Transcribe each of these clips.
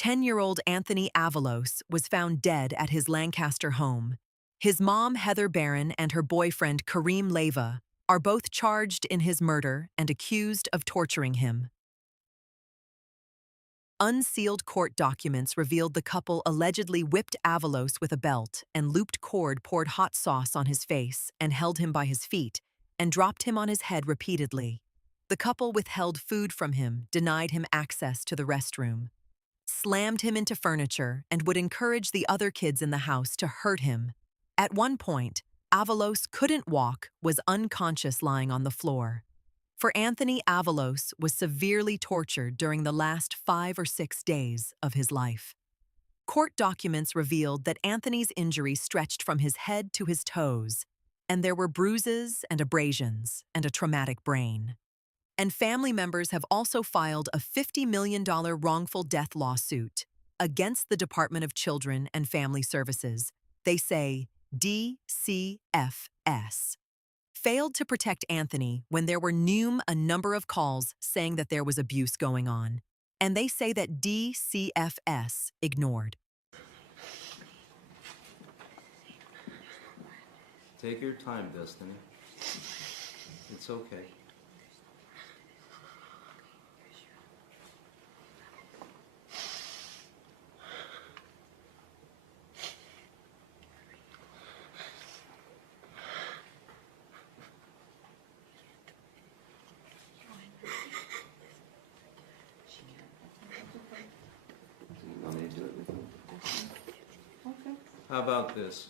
10-year-old Anthony Avalos was found dead at his Lancaster home. His mom, Heather Barron, and her boyfriend, Kareem Leyva, are both charged in his murder and accused of torturing him. Unsealed court documents revealed the couple allegedly whipped Avalos with a belt and looped cord poured hot sauce on his face and held him by his feet and dropped him on his head repeatedly. The couple withheld food from him, denied him access to the restroom, slammed him into furniture, and would encourage the other kids in the house to hurt him. At one point, Avalos couldn't walk, was unconscious lying on the floor. For Anthony, Avalos was severely tortured during the last 5 or 6 days of his life. Court documents revealed that Anthony's injuries stretched from his head to his toes, and there were bruises and abrasions and a traumatic brain. And family members have also filed a $50 million wrongful death lawsuit against the Department of Children and Family Services. They say DCFS failed to protect Anthony when there were a number of calls saying that there was abuse going on. And they say that DCFS ignored. Take your time, Destiny. It's okay. How about this?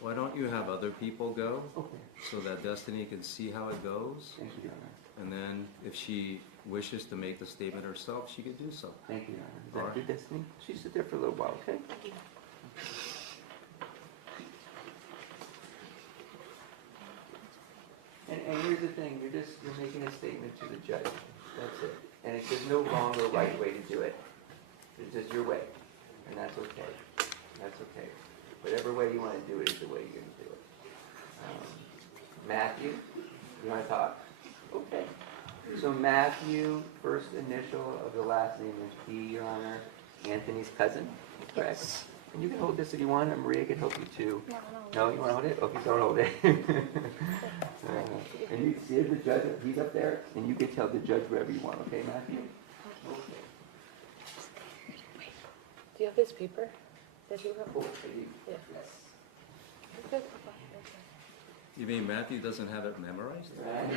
Why don't you have other people go, so that Destiny can see how it goes? Thank you, Your Honor. And then if she wishes to make the statement herself, she could do so. Thank you, Your Honor. Is that All right. good, Destiny? She sit there for a little while, okay? And here's the thing, you're making a statement to the judge. That's it. And there's no wrong or right way to do it. It's just your way. And that's okay. That's okay. Whatever way you want to do it is the way you're going to do it. Matthew, you want to talk? Okay. So Matthew, first initial of the last name is P, Your Honor. Anthony's cousin, correct? Yes. And you can hold this if you want, and Maria can help you too. No, No, you want to hold it? Okay, don't hold it. And you can see the judge, he's up there, and you can tell the judge wherever you want, okay, Matthew? Okay. Do you have this paper? This paper? Oh, okay. Yeah. Yes. Good. You mean Matthew doesn't have it memorized? Right.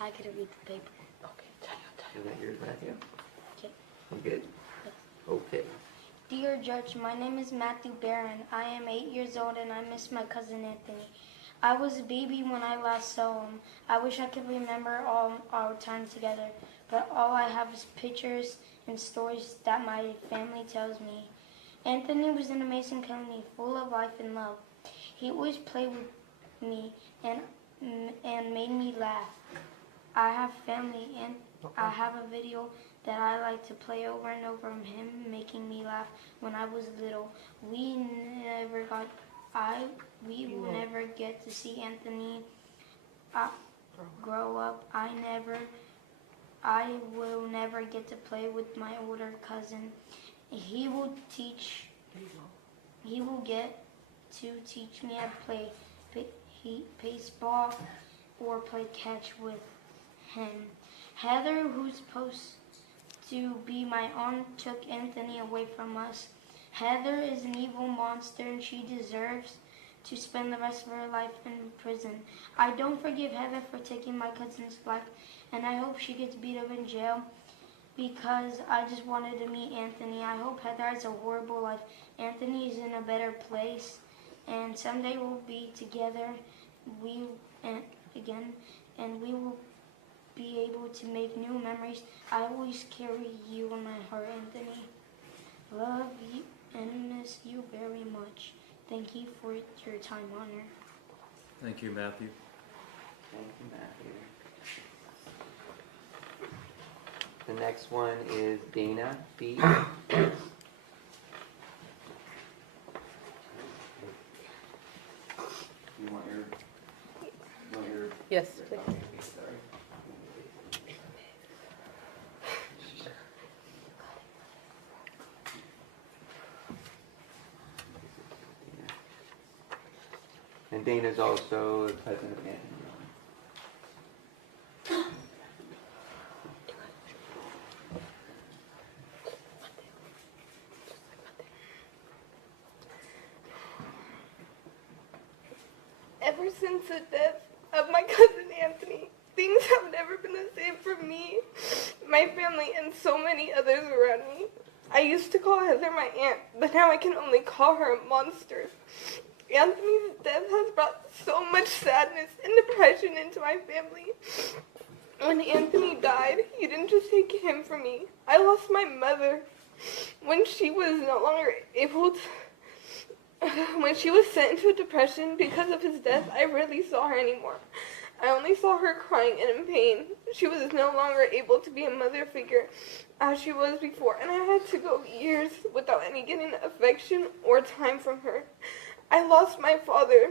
I could read the paper. Okay. Is that yours, Matthew? Okay. You good? Okay. Dear Judge, my name is Matthew Barron. I am 8 years old and I miss my cousin Anthony. I was a baby when I last saw him. I wish I could remember all our time together, but all I have is pictures and stories that my family tells me. Anthony was an amazing company, full of life and love. He always played with me and made me laugh. I have family and I have a video that I like to play over and over of him making me laugh when I was little. We will never get to see Anthony grow up. I will never get to play with my older cousin. He will get to teach me how to play baseball or play catch with him. Heather, who's supposed to be my aunt, took Anthony away from us. Heather is an evil monster and she deserves to spend the rest of her life in prison. I don't forgive Heather for taking my cousin's life, and I hope she gets beat up in jail because I just wanted to meet Anthony. I hope Heather has a horrible life. Anthony is in a better place, and someday we'll be together again, and we will be able to make new memories. I always carry you in my heart, Anthony. Love you and miss you very much. Thank you for your time, Honor. Thank you, Matthew. Thank you, Matthew. The next one is Dana B. You want your... Yes, please. Okay, sorry. And Dana's also the cousin of Anthony. Ever since the death of my cousin Anthony, things have never been the same for me, my family, and so many others around me. I used to call Heather my aunt, but now I can only call her a monster. Anthony's death has brought so much sadness and depression into my family. When Anthony died, he didn't just take him from me. I lost my mother when she was no longer able to. When she was sent into a depression because of his death, I rarely saw her anymore. I only saw her crying and in pain. She was no longer able to be a mother figure as she was before, and I had to go years without any getting affection or time from her. I lost my father,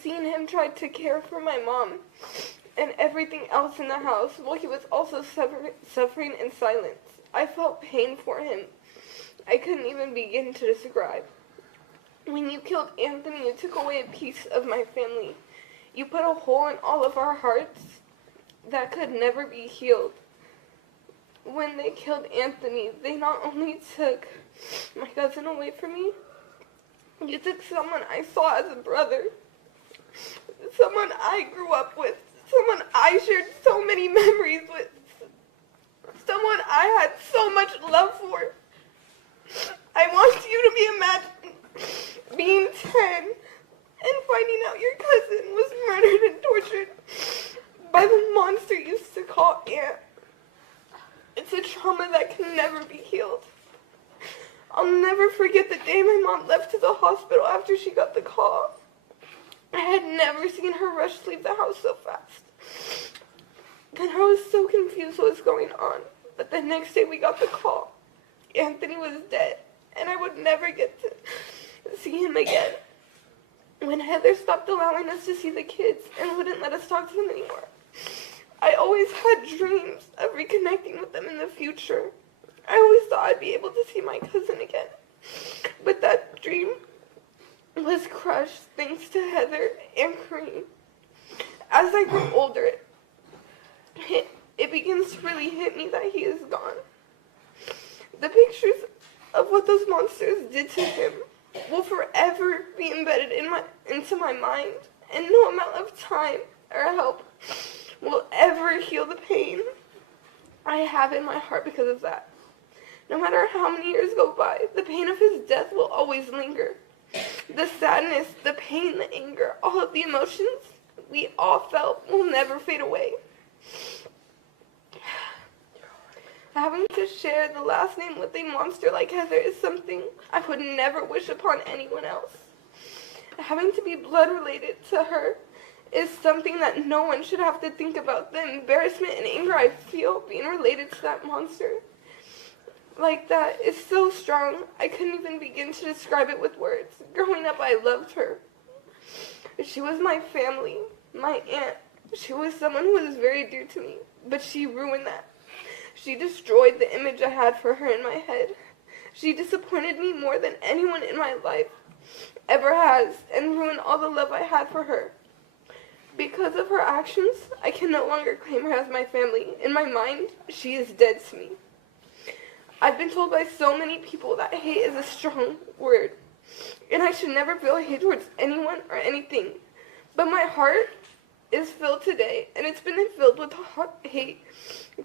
seeing him try to care for my mom and everything else in the house while he was also suffering in silence. I felt pain for him. I couldn't even begin to describe. When you killed Anthony, you took away a piece of my family. You put a hole in all of our hearts that could never be healed. When they killed Anthony, they not only took my cousin away from me, you took someone I saw as a brother, someone I grew up with, someone I shared so many memories with, someone I had so much love for. I want you to be imagining being 10 and finding out your cousin was murdered and tortured by the monster you used to call Aunt. It's a trauma that can never be healed. I'll never forget the day my mom left to the hospital after she got the call. I had never seen her rush to leave the house so fast. Then I was so confused what was going on. But the next day we got the call. Anthony was dead, and I would never get to see him again. When Heather stopped allowing us to see the kids and wouldn't let us talk to them anymore, I always had dreams of reconnecting with them in the future. I always thought I'd be able to see my cousin again. But that dream was crushed thanks to Heather and Kareem. As I grew older, it begins to really hit me that he is gone. The pictures of what those monsters did to him will forever be embedded into my mind, and no amount of time or help will ever heal the pain I have in my heart because of that. No matter how many years go by, the pain of his death will always linger. The sadness, the pain, the anger, all of the emotions we all felt will never fade away. Having to share the last name with a monster like Heather is something I would never wish upon anyone else. Having to be blood related to her is something that no one should have to think about. The embarrassment and anger I feel being related to that monster like that is so strong, I couldn't even begin to describe it with words. Growing up, I loved her. She was my family, my aunt. She was someone who was very dear to me, but she ruined that. She destroyed the image I had for her in my head. She disappointed me more than anyone in my life ever has, and ruined all the love I had for her. Because of her actions, I can no longer claim her as my family. In my mind, she is dead to me. I've been told by so many people that hate is a strong word, and I should never feel hate towards anyone or anything. But my heart is filled today, and it's been filled with hate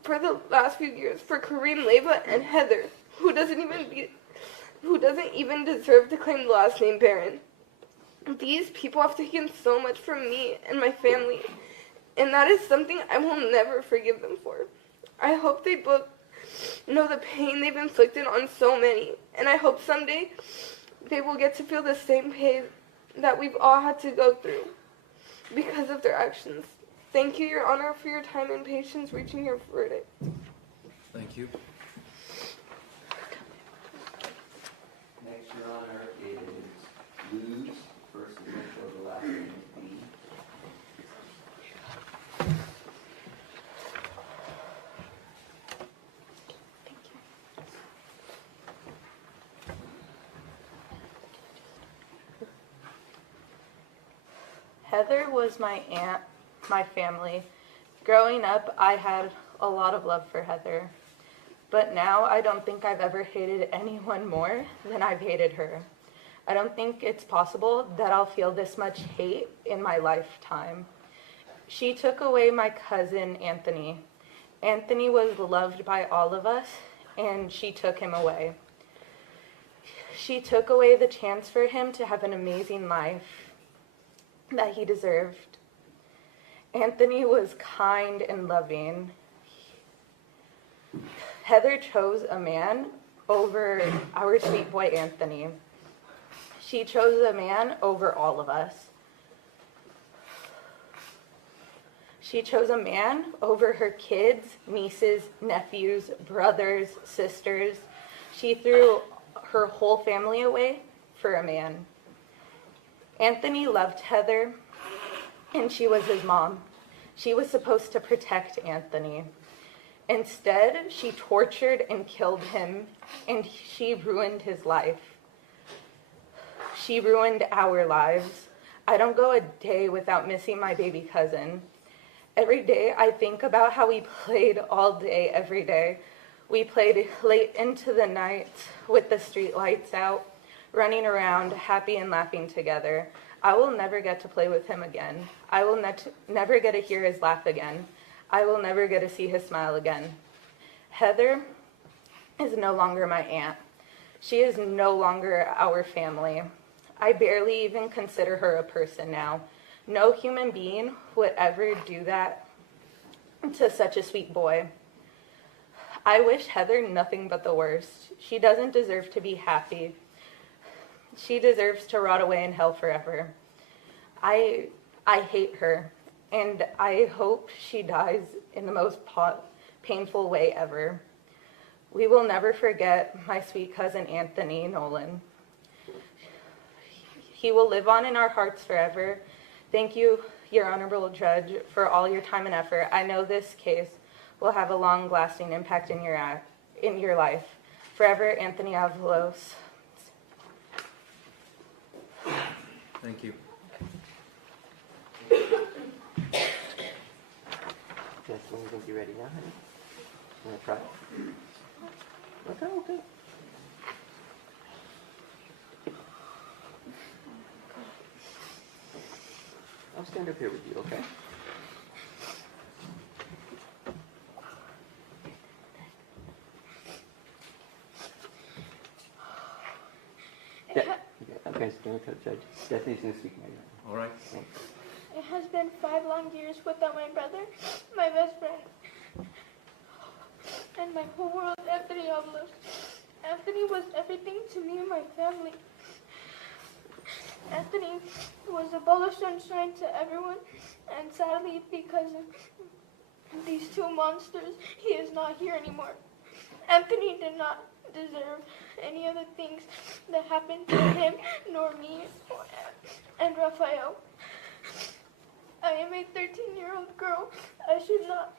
for the last few years for Kareem, Leva, and Heather, who doesn't even deserve to claim the last name Barron. These people have taken so much from me and my family, and that is something I will never forgive them for. I hope they both know the pain they've inflicted on so many, and I hope someday they will get to feel the same pain that we've all had to go through because of their actions. Thank you, Your Honor, for your time and patience reaching your verdict. Thank you. Next, Your Honor, is Luz, first initial of the last name is B. Heather was my aunt, my family. Growing up, I had a lot of love for Heather. But now I don't think I've ever hated anyone more than I've hated her. I don't think it's possible that I'll feel this much hate in my lifetime. She took away my cousin, Anthony. Anthony was loved by all of us, and she took him away. She took away the chance for him to have an amazing life that he deserved. Anthony was kind and loving. Heather chose a man over our sweet boy Anthony. She chose a man over all of us. She chose a man over her kids, nieces, nephews, brothers, sisters. She threw her whole family away for a man. Anthony loved Heather, and she was his mom. She was supposed to protect Anthony. Instead, she tortured and killed him, and she ruined his life. She ruined our lives. I don't go a day without missing my baby cousin. Every day I think about how we played all day, every day. We played late into the night with the street lights out, running around, happy and laughing together. I will never get to play with him again. I will never get to hear his laugh again. I will never get to see his smile again. Heather is no longer my aunt. She is no longer our family. I barely even consider her a person now. No human being would ever do that to such a sweet boy. I wish Heather nothing but the worst. She doesn't deserve to be happy. She deserves to rot away in hell forever. I hate her, and I hope she dies in the most painful way ever. We will never forget my sweet cousin Anthony Nolan. He will live on in our hearts forever. Thank you, Your Honorable Judge, for all your time and effort. I know this case will have a long-lasting impact in your life. Forever, Anthony Avalos. Thank you. Yes, when you think you're ready now, honey? You want to try? Okay. I'll stand up here with you, okay? Okay, stand with the judge. Stephanie's going to speak now. All right. Thanks. It has been 5 long years without my brother, my best friend, and my whole world, Anthony Avalos. Anthony was everything to me and my family. Anthony was a ball of sunshine to everyone, and sadly, because of these two monsters, he is not here anymore. Anthony did not deserve any of the things that happened to him, nor me, and Raphael. I am a 13-year-old girl. I should not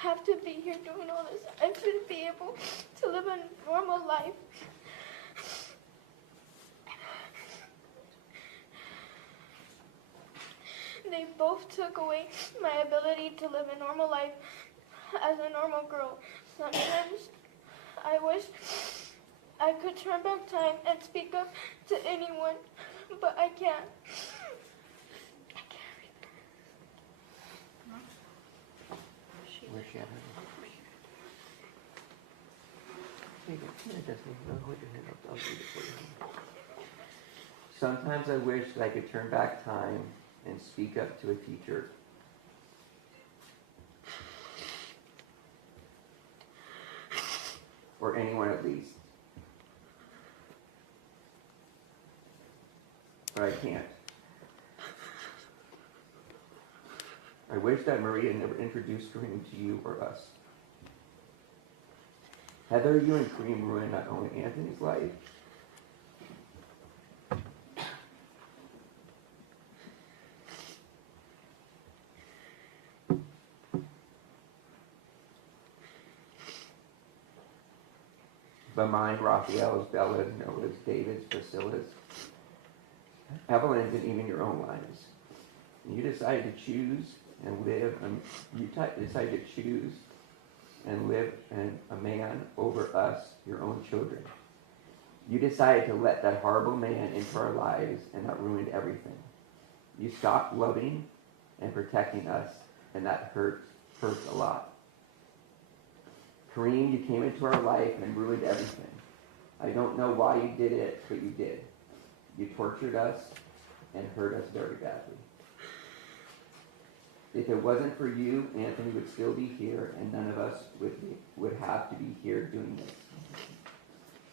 have to be here doing all this. I should be able to live a normal life. They both took away my ability to live a normal life as a normal girl. Sometimes I wish I could turn back time and speak up to anyone, but I can't. Where's she at? Here you go. Here, Destiny. No, hold your hand up. I'll read it for you. Sometimes I wish that I could turn back time and speak up to a teacher. Or anyone at least. But I can't. I wish that Maria never introduced Kareem to you or us. Heather, you and Kareem ruined not only Anthony's life, but mine, Raphael's, Bella's, Noah's, David's, Priscilla's, Evelyn's, and even your own lives. And you decided to choose and live, decided to choose and live a man over us, your own children. You decided to let that horrible man into our lives, and that ruined everything. You stopped loving and protecting us, and that hurts a lot. Kareem, you came into our life and ruined everything. I don't know why you did it, but you did. You tortured us and hurt us very badly. If it wasn't for you, Anthony would still be here, and none of us would have to be here doing this.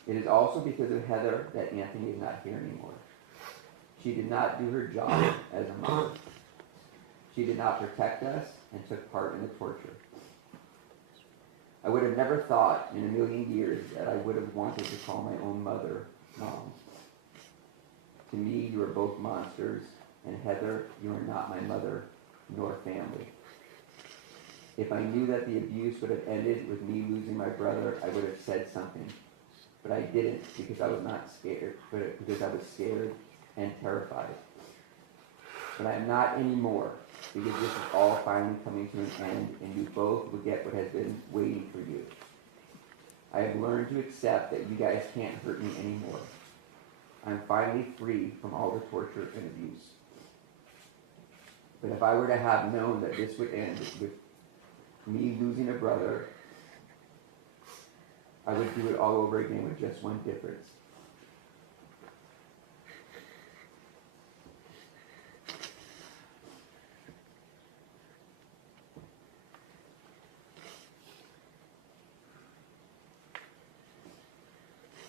It is also because of Heather that Anthony is not here anymore. She did not do her job as a mother. She did not protect us and took part in the torture. I would have never thought in a million years that I would have wanted to call my own mother Mom. To me, you are both monsters, and Heather, you are not my mother nor family. If I knew that the abuse would have ended with me losing my brother, I would have said something. But I didn't because I was not scared, but because I was scared and terrified. But I am not anymore, because this is all finally coming to an end, and you both will get what has been waiting for you. I have learned to accept that you guys can't hurt me anymore. I'm finally free from all the torture and abuse. But if I were to have known that this would end with me losing a brother, I would do it all over again with just one difference.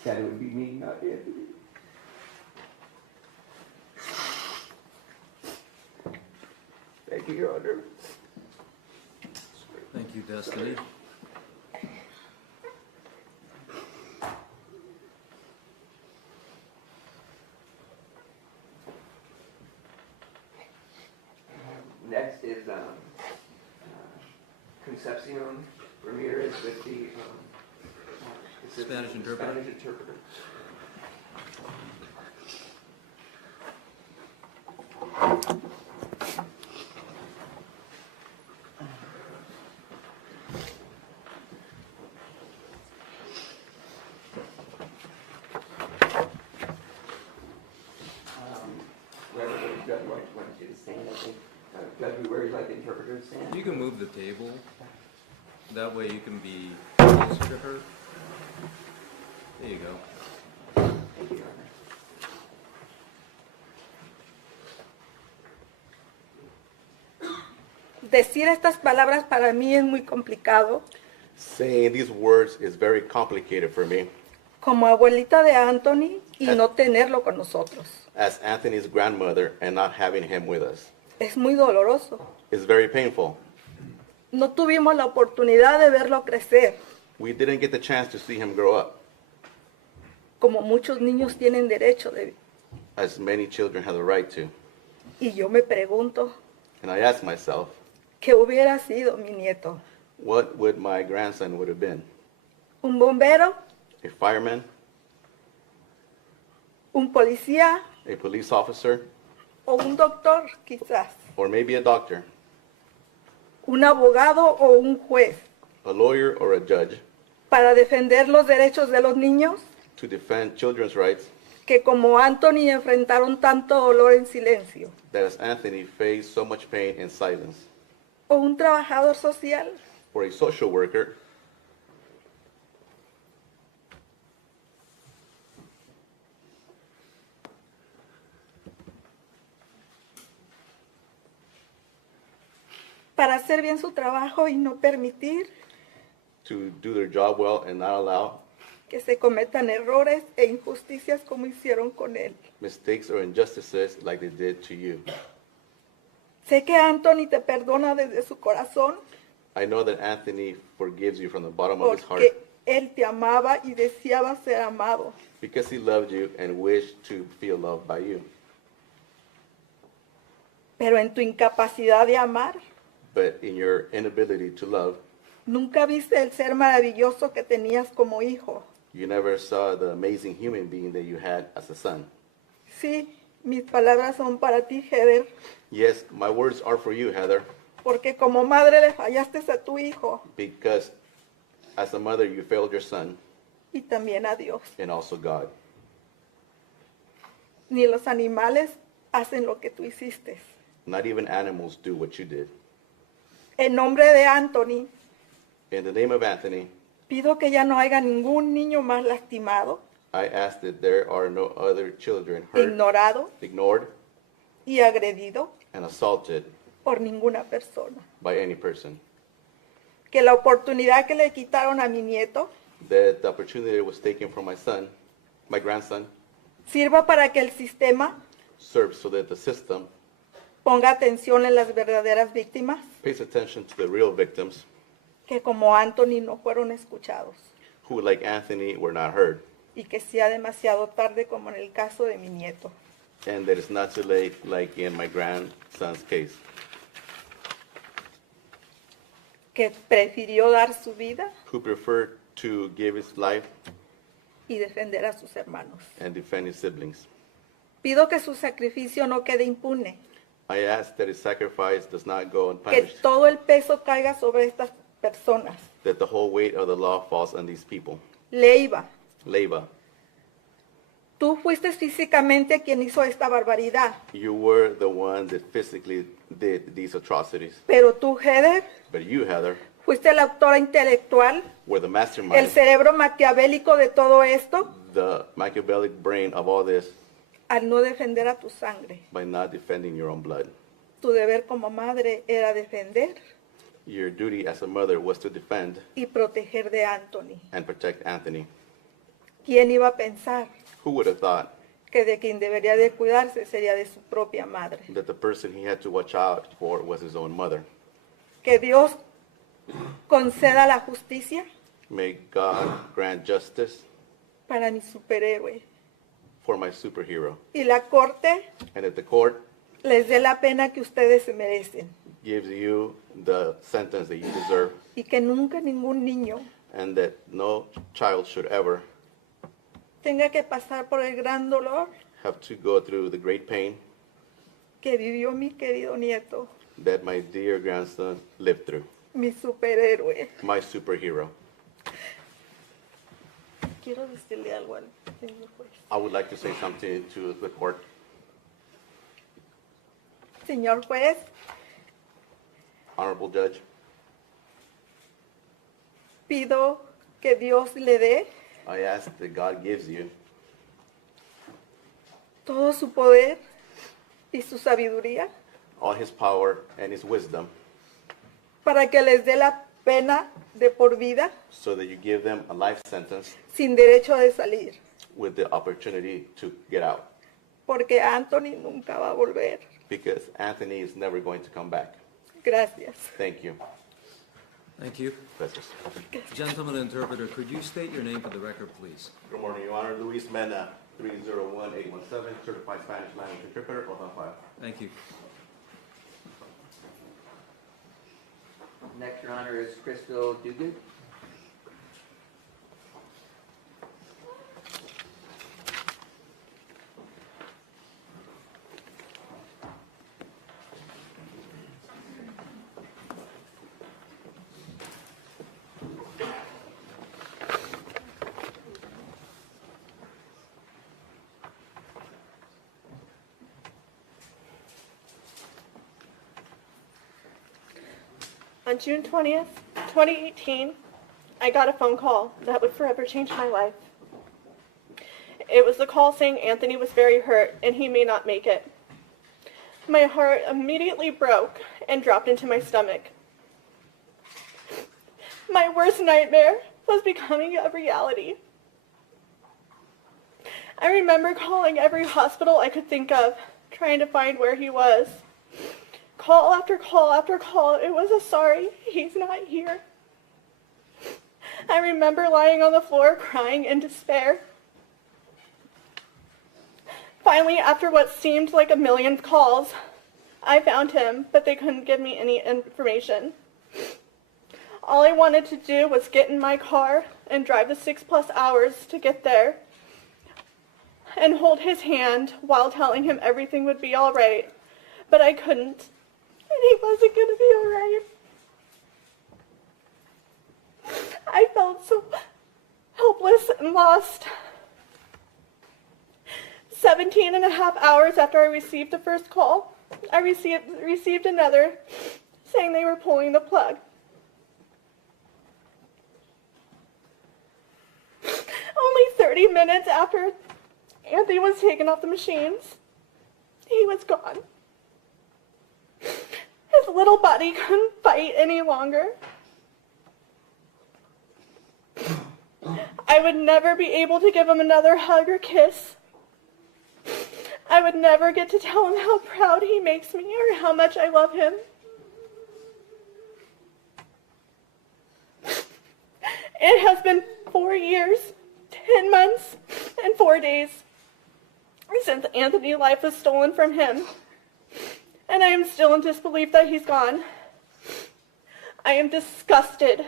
That it would be me, not Anthony. Thank you, Your Honor. Thank you, Destiny. Next is Concepcion Ramirez with the Spanish interpreter. Spanish interpreter. Judge wants you to stand, I think. Judge, where would you like the interpreter to stand? You can move the table. That way you can be closer to her. There you go. Thank you, Your Honor. Decir estas palabras para mí es muy complicado. Saying these words is very complicated for me. Como abuelita de Anthony y no tenerlo con nosotros. As Anthony's grandmother and not having him with us. Es muy doloroso. It's very painful. No tuvimos la oportunidad de verlo crecer, We didn't get the chance to see him grow up, como muchos niños tienen derecho de. as many children have the right to. Y yo me pregunto, And I ask myself, ¿qué hubiera sido mi nieto? what would my grandson would have been? ¿Un bombero? A fireman, ¿Un policía? a police officer, ¿O un doctor, quizás? or maybe a doctor, ¿Un abogado o un juez? a lawyer or a judge, Para defender los derechos de los niños to defend children's rights, que como Anthony enfrentaron tanto dolor en silencio. that as Anthony faced so much pain in silence. ¿O un trabajador social? Or a social worker, Para hacer bien su trabajo y no permitir to do their job well and not allow que se cometan errores e injusticias como hicieron con él. mistakes or injustices like they did to you. Sé que Anthony te perdona desde su corazón I know that Anthony forgives you from the bottom of his heart porque él te amaba y deseaba ser amado. because he loved you and wished to feel loved by you. Pero en tu incapacidad de amar, But in your inability to love, nunca viste el ser maravilloso que tenías como hijo. you never saw the amazing human being that you had as a son. Sí, Mis palabras son para ti, Heather, Yes, my words are for you, Heather, porque como madre le fallaste a tu hijo because as a mother, you failed your son y también a Dios. and also God. Ni los animales hacen lo que tú hiciste. Not even animals do what you did. En nombre de Anthony, In the name of Anthony, pido que ya no haya ningún niño más lastimado, I ask that there are no other children hurt, ignorado ignored, y agredido and assaulted por ninguna persona. by any person. Que la oportunidad que le quitaron a mi nieto That the opportunity was taken from my son, my grandson, sirva para que el sistema serves so that the system ponga atención en las verdaderas víctimas, pays attention to the real victims que como Anthony no fueron escuchados, who, like Anthony, were not heard, y que sea demasiado tarde como en el caso de mi nieto. and that it's not too late, like in my grandson's case, Que prefirió dar su vida who preferred to give his life y defender a sus hermanos. and defend his siblings. Pido que su sacrificio no quede impune, I ask that his sacrifice does not go que unpunished, todo el peso caiga sobre estas personas. that the whole weight of the law falls on these people. Leiva, Leva, tú fuiste físicamente quien hizo esta barbaridad, you were the one that physically did these atrocities, pero tú, Heather, but you, Heather, fuiste la autora intelectual, were the el mastermind, cerebro maquiavélico de todo esto, the Machiavellic brain of all this, al no defender a tu sangre. by not defending your own blood. Tu deber como madre era defender Your duty as a mother was to defend y proteger de Anthony. and protect Anthony. ¿Quién iba a pensar Who would have thought que de quien debería de cuidarse sería de su propia madre? that the person he had to watch out for was his own mother? Que Dios conceda la justicia May God grant justice para mi superhéroe for my superhero, y la corte and that the court les dé la pena que ustedes se merecen gives you the sentence that you deserve, y que nunca ningún niño and that no child should ever tenga que pasar por el gran dolor have to go through the great pain que vivió mi querido nieto, that my dear grandson lived through, mi superhéroe. my superhero. Quiero decirle algo al señor juez. I would like to say something to the court. Señor juez, Honorable Judge, pido que Dios le dé I ask that God gives you todo su poder y su sabiduría all his power and his wisdom para que les dé la pena de por vida so that you give them a life sentence sin derecho de salir, with the opportunity to get out, porque Anthony nunca va a volver. because Anthony is never going to come back. Gracias. Thank you. Thank you. Gracias. Gentleman interpreter, could you state your name for the record, please? Good morning, Your Honor. Luis Mena, 301817, certified Spanish language interpreter, oath on file. Thank you. Next, Your Honor, is Crystal Duguid. On June 20th, 2018, I got a phone call that would forever change my life. It was the call saying Anthony was very hurt and he may not make it. My heart immediately broke and dropped into my stomach. My worst nightmare was becoming a reality. I remember calling every hospital I could think of, trying to find where he was. Call after call after call, it was a sorry, he's not here. I remember lying on the floor crying in despair. Finally, after what seemed like a million calls, I found him, but they couldn't give me any information. All I wanted to do was get in my car and drive the 6+ hours to get there. and hold his hand while telling him everything would be all right, but I couldn't, and he wasn't going to be all right. I felt so helpless and lost. 17 and a half hours after I received the first call, I received another saying they were pulling the plug. Only 30 minutes after Anthony was taken off the machines, he was gone. His little body couldn't fight any longer. I would never be able to give him another hug or kiss. I would never get to tell him how proud he makes me or how much I love him. It has been 4 years, 10 months, and 4 days since Anthony's life was stolen from him, and I am still in disbelief that he's gone. I am disgusted.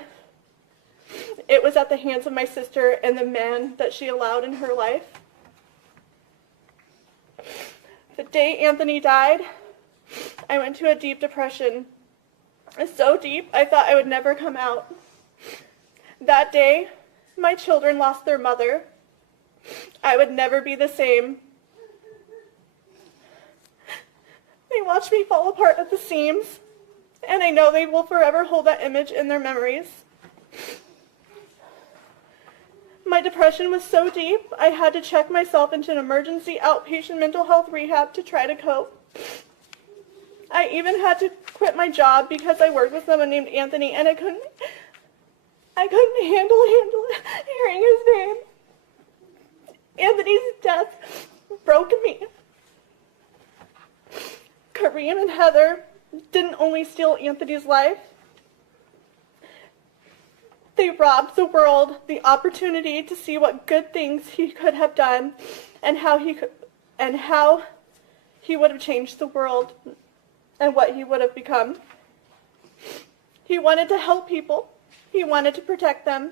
It was at the hands of my sister and the man that she allowed in her life. The day Anthony died, I went to a deep depression. So deep, I thought I would never come out. That day, my children lost their mother. I would never be the same. They watched me fall apart at the seams, and I know they will forever hold that image in their memories. My depression was so deep, I had to check myself into an emergency outpatient mental health rehab to try to cope. I even had to quit my job because I worked with someone named Anthony, and I couldn't handle hearing his name. Anthony's death broke me. Kareem and Heather didn't only steal Anthony's life, they robbed the world the opportunity to see what good things he could have done and how he would have changed the world and what he would have become. He wanted to help people. He wanted to protect them.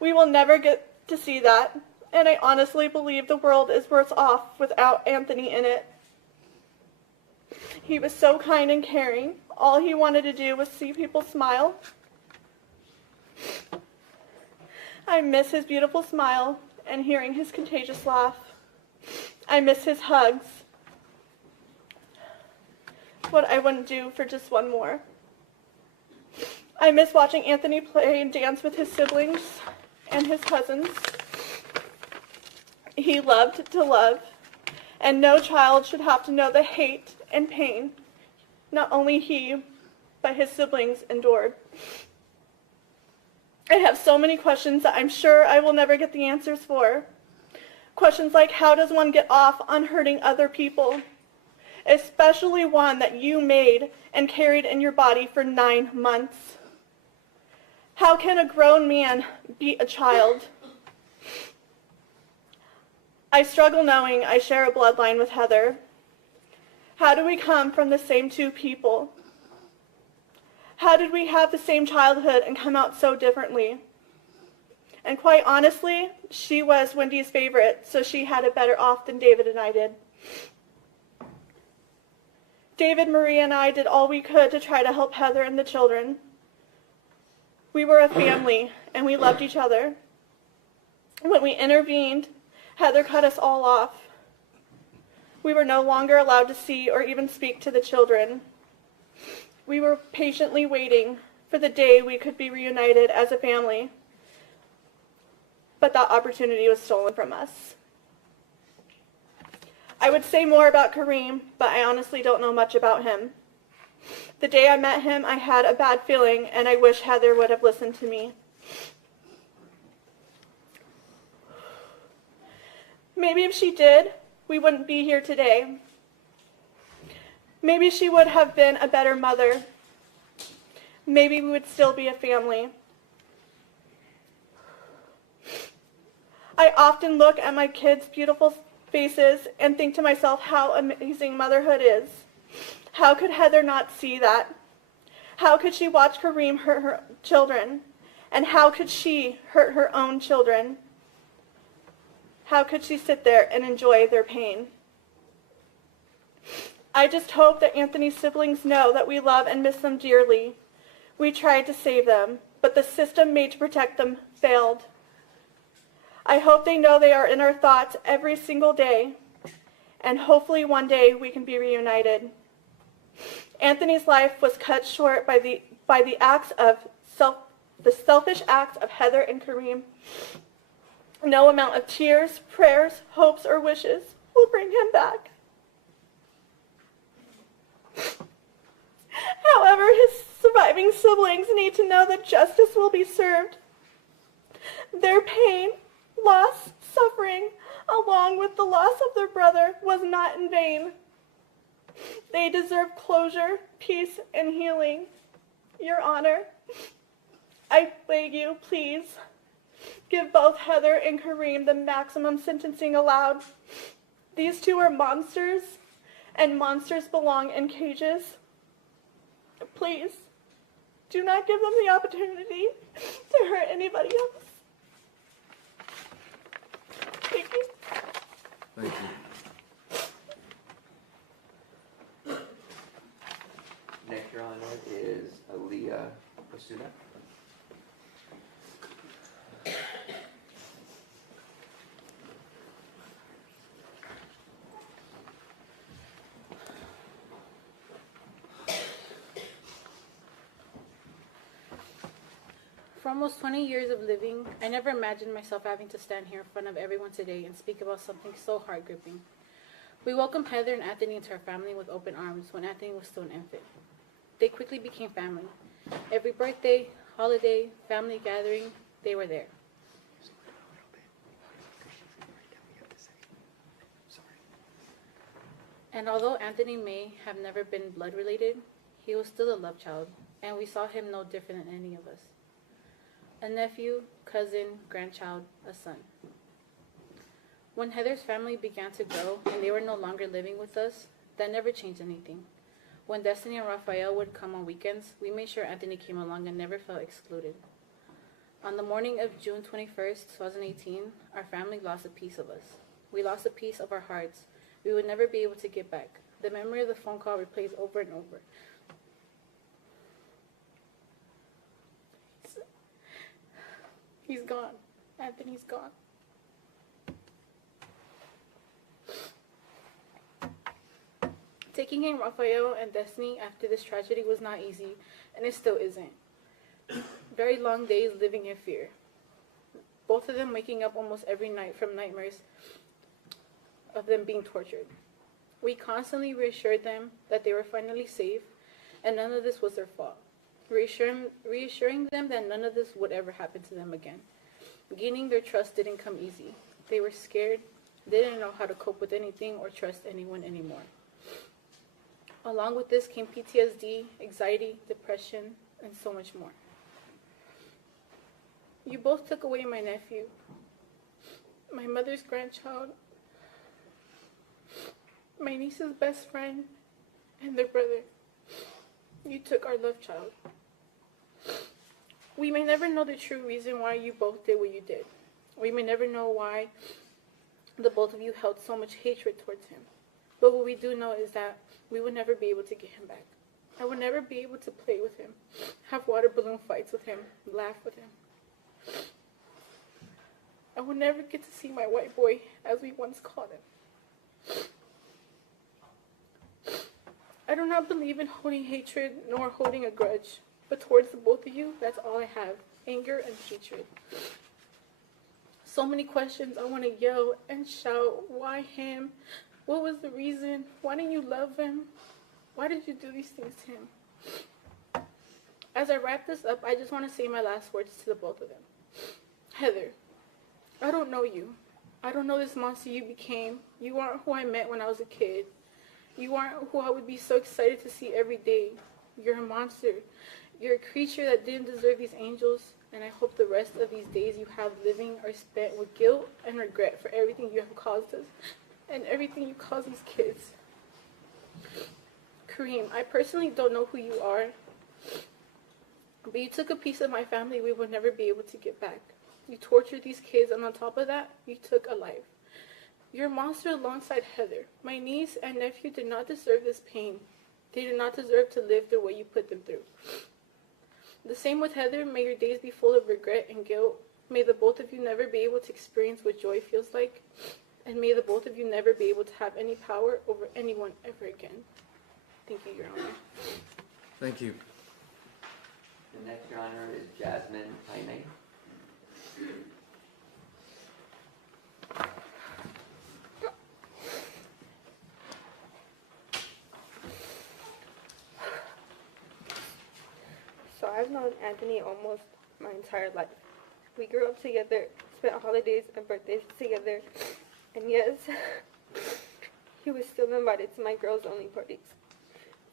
We will never get to see that, and I honestly believe the world is worse off without Anthony in it. He was so kind and caring. All he wanted to do was see people smile. I miss his beautiful smile and hearing his contagious laugh. I miss his hugs. What I wouldn't do for just one more. I miss watching Anthony play and dance with his siblings and his cousins. He loved to love, and no child should have to know the hate and pain not only he, but his siblings endured. I have so many questions that I'm sure I will never get the answers for. Questions like, how does one get off on hurting other people? Especially one that you made and carried in your body for 9 months. How can a grown man beat a child? I struggle knowing I share a bloodline with Heather. How do we come from the same two people? How did we have the same childhood and come out so differently? And quite honestly, she was Wendy's favorite, so she had it better off than David and I did. David, Maria, and I did all we could to try to help Heather and the children. We were a family, and we loved each other. When we intervened, Heather cut us all off. We were no longer allowed to see or even speak to the children. We were patiently waiting for the day we could be reunited as a family. But that opportunity was stolen from us. I would say more about Kareem, but I honestly don't know much about him. The day I met him, I had a bad feeling, and I wish Heather would have listened to me. Maybe if she did, we wouldn't be here today. Maybe she would have been a better mother. Maybe we would still be a family. I often look at my kids' beautiful faces and think to myself how amazing motherhood is. How could Heather not see that? How could she watch Kareem hurt her children? And how could she hurt her own children? How could she sit there and enjoy their pain? I just hope that Anthony's siblings know that we love and miss them dearly. We tried to save them, but the system made to protect them failed. I hope they know they are in our thoughts every single day, and hopefully one day we can be reunited. Anthony's life was cut short by the selfish acts of Heather and Kareem. No amount of tears, prayers, hopes, or wishes will bring him back. However, his surviving siblings need to know that justice will be served. Their pain, loss, suffering, along with the loss of their brother, was not in vain. They deserve closure, peace, and healing. Your Honor, I beg you, please, give both Heather and Kareem the maximum sentencing allowed. These two are monsters, and monsters belong in cages. Please, do not give them the opportunity to hurt anybody else. Thank you. Thank you. Next, Your Honor, is Aaliyah Osuna. For almost 20 years of living, I never imagined myself having to stand here in front of everyone today and speak about something so heart-gripping. We welcomed Heather and Anthony into our family with open arms when Anthony was still an infant. They quickly became family. Every birthday, holiday, family gathering, they were there. And although Anthony may have never been blood-related, he was still a love child, and we saw him no different than any of us. A nephew, cousin, grandchild, a son. When Heather's family began to grow and they were no longer living with us, that never changed anything. When Destiny and Raphael would come on weekends, we made sure Anthony came along and never felt excluded. On the morning of June 21st, 2018, our family lost a piece of us. We lost a piece of our hearts we would never be able to get back. The memory of the phone call replays over and over. He's gone. Anthony's gone. Taking in Raphael and Destiny after this tragedy was not easy, and it still isn't. Very long days living in fear. Both of them waking up almost every night from nightmares of them being tortured. We constantly reassured them that they were finally safe and none of this was their fault. Reassuring them that none of this would ever happen to them again. Gaining their trust didn't come easy. They were scared, they didn't know how to cope with anything or trust anyone anymore. Along with this came PTSD, anxiety, depression, and so much more. You both took away my nephew, my mother's grandchild, my niece's best friend, and their brother. You took our love child. We may never know the true reason why you both did what you did. We may never know why the both of you held so much hatred towards him. But what we do know is that we would never be able to get him back. I would never be able to play with him, have water balloon fights with him, laugh with him. I would never get to see my white boy, as we once called him. I do not believe in holding hatred nor holding a grudge, but towards the both of you, that's all I have, anger and hatred. So many questions I want to yell and shout. Why him? What was the reason? Why didn't you love him? Why did you do these things to him? As I wrap this up, I just want to say my last words to the both of them. Heather, I don't know you. I don't know this monster you became. You aren't who I met when I was a kid. You aren't who I would be so excited to see every day. You're a monster. You're a creature that didn't deserve these angels, and I hope the rest of these days you have living are spent with guilt and regret for everything you have caused us and everything you caused these kids. Kareem, I personally don't know who you are, But you took a piece of my family we would never be able to get back. You tortured these kids, and on top of that, you took a life. You're a monster alongside Heather. My niece and nephew did not deserve this pain. They did not deserve to live through what you put them through. The same with Heather. May your days be full of regret and guilt. May the both of you never be able to experience what joy feels like. And may the both of you never be able to have any power over anyone ever again. Thank you, Your Honor. Thank you. The next, Your Honor, is Jasmine Jaime. So I've known Anthony almost my entire life. We grew up together, spent holidays and birthdays together, and yes, he was still invited to my girls' only parties.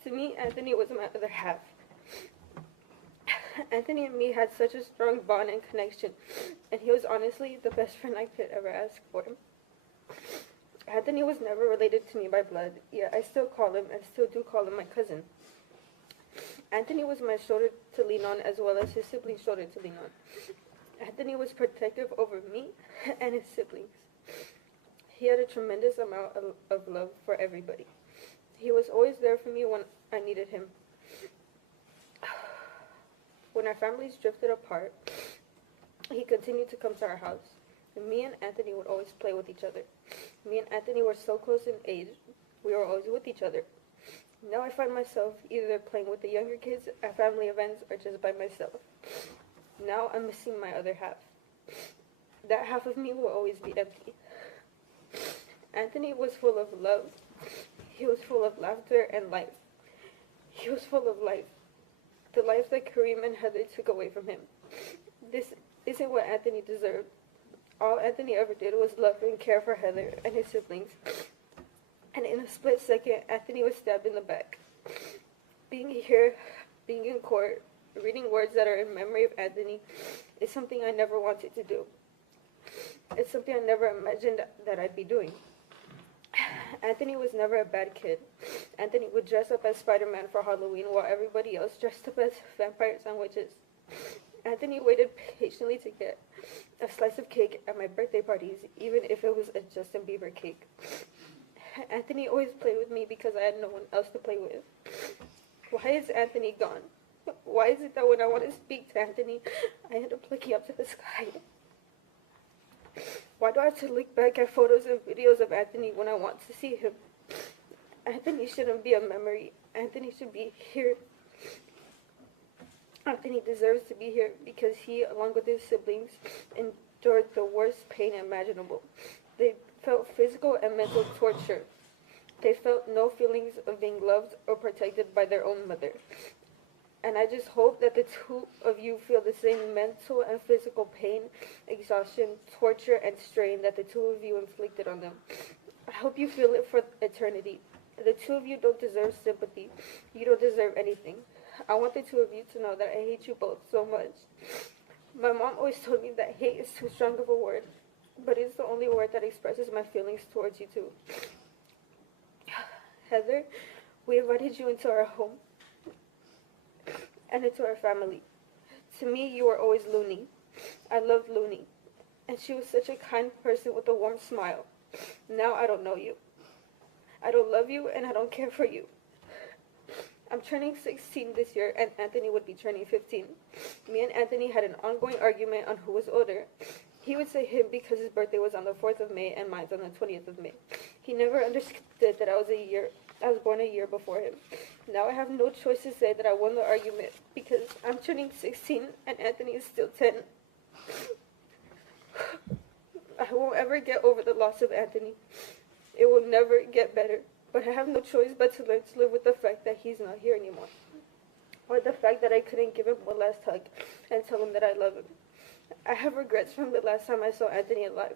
To me, Anthony was my other half. Anthony and me had such a strong bond and connection, and he was honestly the best friend I could ever ask for. Anthony was never related to me by blood, yet I still call him and still do call him my cousin. Anthony was my shoulder to lean on as well as his siblings' shoulder to lean on. Anthony was protective over me and his siblings. He had a tremendous amount of love for everybody. He was always there for me when I needed him. When our families drifted apart, he continued to come to our house. And me and Anthony would always play with each other. Me and Anthony were so close in age, we were always with each other. Now I find myself either playing with the younger kids at family events or just by myself. Now I'm missing my other half. That half of me will always be empty. Anthony was full of love. He was full of laughter and life. He was full of life. The life that Kareem and Heather took away from him. This isn't what Anthony deserved. All Anthony ever did was love and care for Heather and his siblings. And in a split second, Anthony was stabbed in the back. Being here, being in court, reading words that are in memory of Anthony is something I never wanted to do. It's something I never imagined that I'd be doing. Anthony was never a bad kid. Anthony would dress up as Spider-Man for Halloween while everybody else dressed up as vampires and witches. Anthony waited patiently to get a slice of cake at my birthday parties, even if it was a Justin Bieber cake. Anthony always played with me because I had no one else to play with. Why is Anthony gone? Why is it that when I want to speak to Anthony, I end up looking up to the sky? Why do I have to look back at photos and videos of Anthony when I want to see him? Anthony shouldn't be a memory. Anthony should be here. Anthony deserves to be here because he, along with his siblings, endured the worst pain imaginable. They felt physical and mental torture. They felt no feelings of being loved or protected by their own mother. And I just hope that the two of you feel the same mental and physical pain, exhaustion, torture, and strain that the two of you inflicted on them. I hope you feel it for eternity. The two of you don't deserve sympathy. You don't deserve anything. I want the two of you to know that I hate you both so much. My mom always told me that hate is too strong of a word, but it's the only word that expresses my feelings towards you two. Heather, we invited you into our home and into our family. To me, you were always Looney. I loved Looney, and she was such a kind person with a warm smile. Now I don't know you. I don't love you, and I don't care for you. I'm turning 16 this year, and Anthony would be turning 15. Me and Anthony had an ongoing argument on who was older. He would say him because his birthday was on the 4th of May and mine's on the 20th of May. He never understood that I was born a year before him. Now I have no choice to say that I won the argument because I'm turning 16 and Anthony is still 10. I won't ever get over the loss of Anthony. It will never get better, but I have no choice but to learn to live with the fact that he's not here anymore. Or the fact that I couldn't give him one last hug and tell him that I love him. I have regrets from the last time I saw Anthony alive.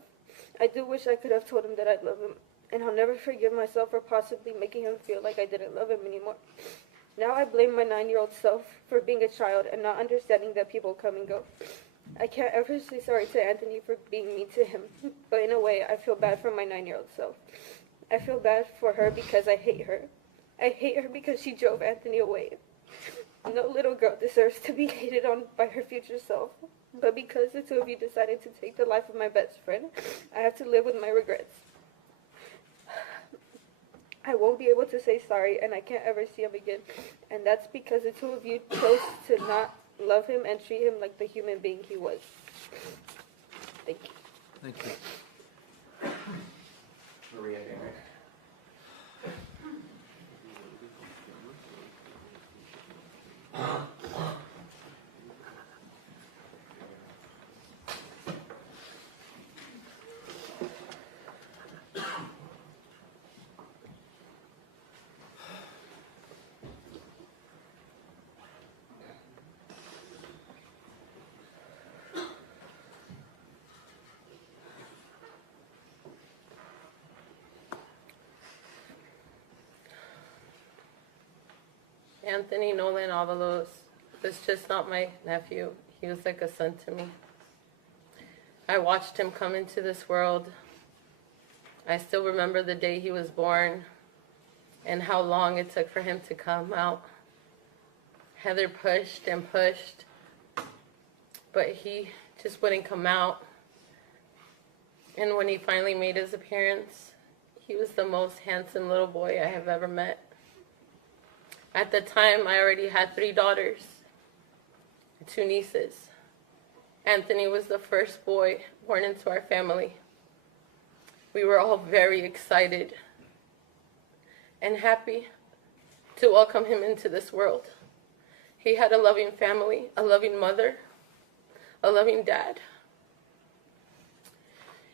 I do wish I could have told him that I love him, and I'll never forgive myself for possibly making him feel like I didn't love him anymore. Now I blame my 9-year-old self for being a child and not understanding that people come and go. I can't ever say sorry to Anthony for being mean to him, but in a way I feel bad for my 9-year-old self. I feel bad for her because I hate her. I hate her because she drove Anthony away. No little girl deserves to be hated on by her future self. But because the two of you decided to take the life of my best friend, I have to live with my regrets. I won't be able to say sorry, and I can't ever see him again. And that's because the two of you chose to not love him and treat him like the human being he was. Thank you. Thank you. Maria Garrett. Anthony Nolan Avalos was just not my nephew. He was like a son to me. I watched him come into this world. I still remember the day he was born and how long it took for him to come out. Heather pushed and pushed, but he just wouldn't come out. And when he finally made his appearance, he was the most handsome little boy I have ever met. At the time, I already had 3 daughters, 2 nieces. Anthony was the first boy born into our family. We were all very excited and happy to welcome him into this world. He had a loving family, a loving mother, a loving dad.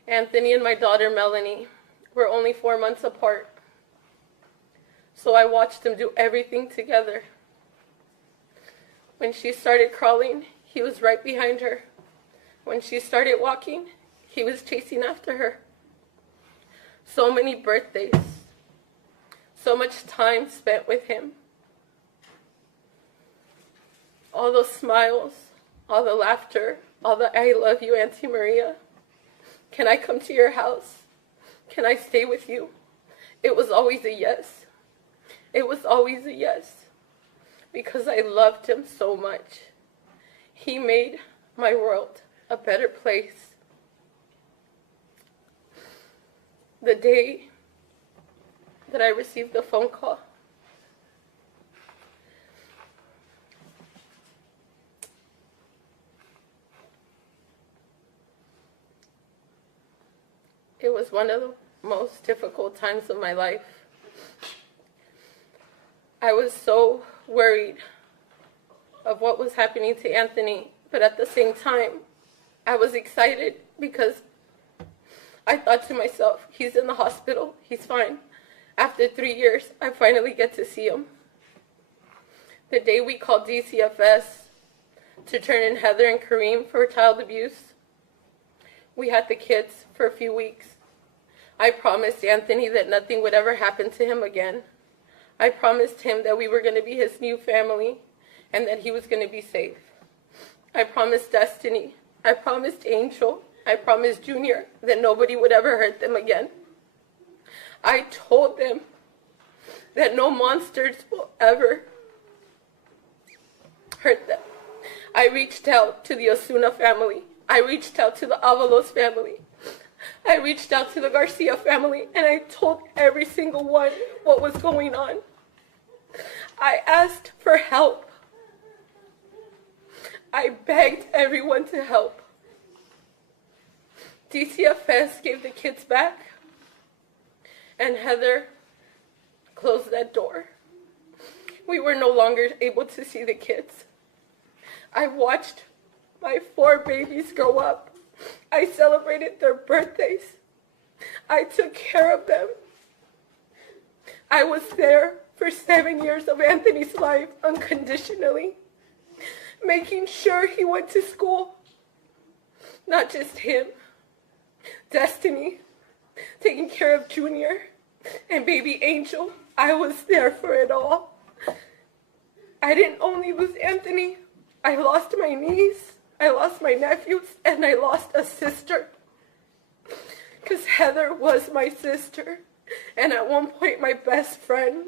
Anthony and my daughter Melanie were only 4 months apart. So I watched them do everything together. When she started crawling, he was right behind her. When she started walking, he was chasing after her. So many birthdays, so much time spent with him. All those smiles, all the laughter, all the I love you, Auntie Maria. Can I come to your house? Can I stay with you? It was always a yes. It was always a yes, because I loved him so much. He made my world a better place. The day that I received the phone call, it was one of the most difficult times of my life. I was so worried of what was happening to Anthony, but at the same time, I was excited because I thought to myself, he's in the hospital, he's fine. After 3 years, I finally get to see him. The day we called DCFS to turn in Heather and Kareem for child abuse, we had the kids for a few weeks. I promised Anthony that nothing would ever happen to him again. I promised him that we were going to be his new family and that he was going to be safe. I promised Destiny, I promised Angel, I promised Junior that nobody would ever hurt them again. I told them that no monsters will ever hurt them. I reached out to the Osuna family. I reached out to the Avalos family. I reached out to the Garcia family, and I told every single one what was going on. I asked for help. I begged everyone to help. DCFS gave the kids back, and Heather closed that door. We were no longer able to see the kids. I watched my 4 babies grow up. I celebrated their birthdays. I took care of them. I was there for 7 years of Anthony's life unconditionally, making sure he went to school. Not just him, Destiny, taking care of Junior and baby Angel. I was there for it all. I didn't only lose Anthony, I lost my niece, I lost my nephews, and I lost a sister. Because Heather was my sister, and at one point my best friend,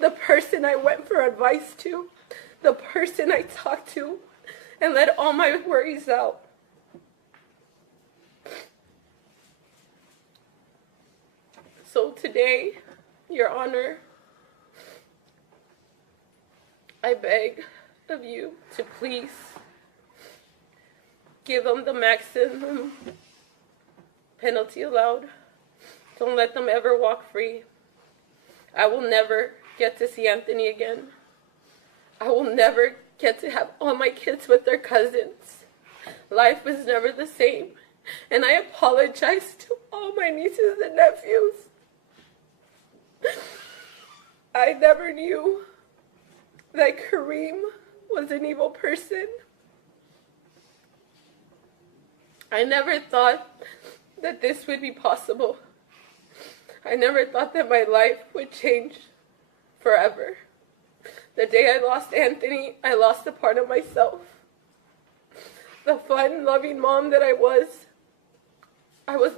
the person I went for advice to, the person I talk to and let all my worries out. So today, Your Honor, I beg of you to please give them the maximum penalty allowed. Don't let them ever walk free. I will never get to see Anthony again. I will never get to have all my kids with their cousins. Life is never the same. And I apologize to all my nieces and nephews. I never knew that Kareem was an evil person. I never thought that this would be possible. I never thought that my life would change forever. The day I lost Anthony, I lost a part of myself. The fun, loving mom that I was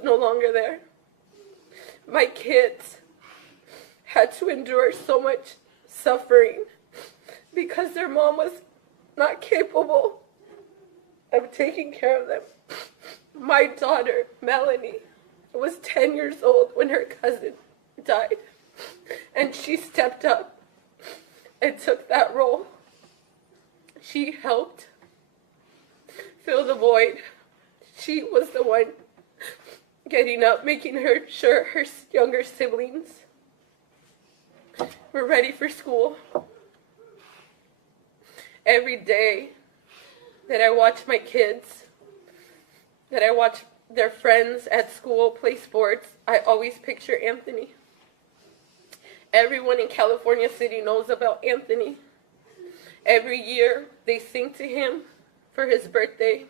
no longer there. My kids had to endure so much suffering because their mom was not capable of taking care of them. My daughter, Melanie, was 10 years old when her cousin died, and she stepped up and took that role. She helped fill the void. She was the one getting up, making sure her younger siblings were ready for school. Every day that I watch my kids, that I watch their friends at school play sports, I always picture Anthony. Everyone in California City knows about Anthony. Every year they sing to him for his birthday.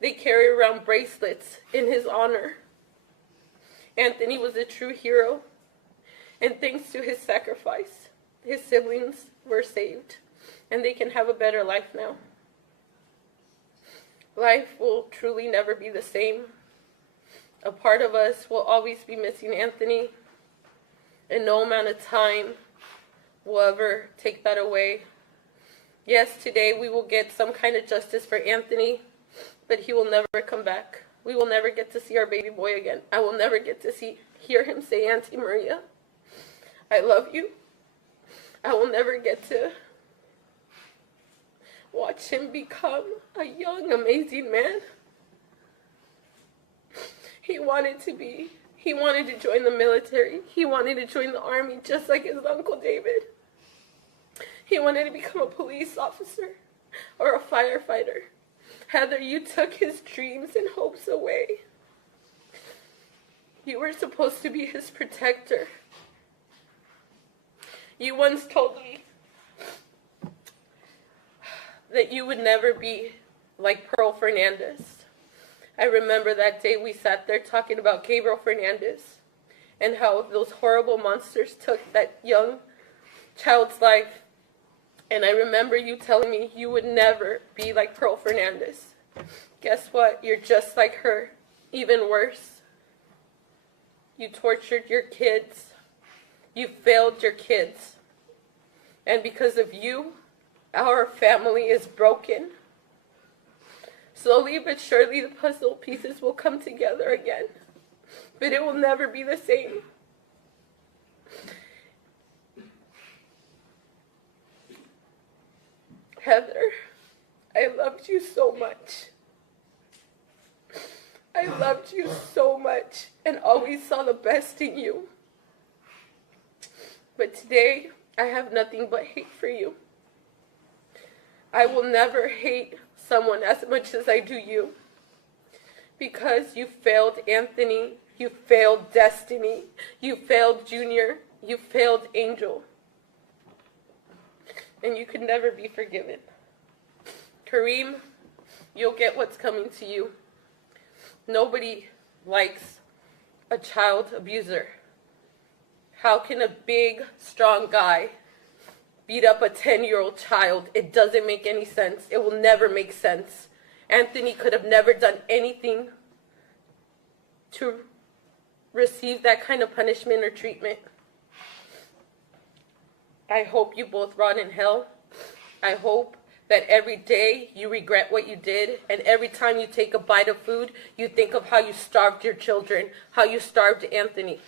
They carry around bracelets in his honor. Anthony was a true hero, and thanks to his sacrifice, his siblings were saved, and they can have a better life now. Life will truly never be the same. A part of us will always be missing Anthony, and no amount of time will ever take that away. Yes, today we will get some kind of justice for Anthony, but he will never come back. We will never get to see our baby boy again. I will never get to hear him say, "Auntie Maria, I love you." I will never get to watch him become a young, amazing man. He wanted to join the military. He wanted to join the army just like his Uncle David. He wanted to become a police officer or a firefighter. Heather, you took his dreams and hopes away. You were supposed to be his protector. You once told me that you would never be like Pearl Fernandez. I remember that day we sat there talking about Gabriel Fernandez and how those horrible monsters took that young child's life. And I remember you telling me you would never be like Pearl Fernandez. Guess what? You're just like her, even worse. You tortured your kids. You failed your kids. And because of you, our family is broken. Slowly but surely the puzzle pieces will come together again. But it will never be the same. Heather, I loved you so much. I loved you so much and always saw the best in you. But today, I have nothing but hate for you. I will never hate someone as much as I do you. Because you failed Anthony, you failed Destiny, you failed Junior, you failed Angel. And you could never be forgiven. Kareem, you'll get what's coming to you. Nobody likes a child abuser. How can a big, strong guy beat up a 10-year-old child? It doesn't make any sense. It will never make sense. Anthony could have never done anything to receive that kind of punishment or treatment. I hope you both rot in hell. I hope that every day you regret what you did, and every time you take a bite of food, you think of how you starved your children, how you starved Anthony.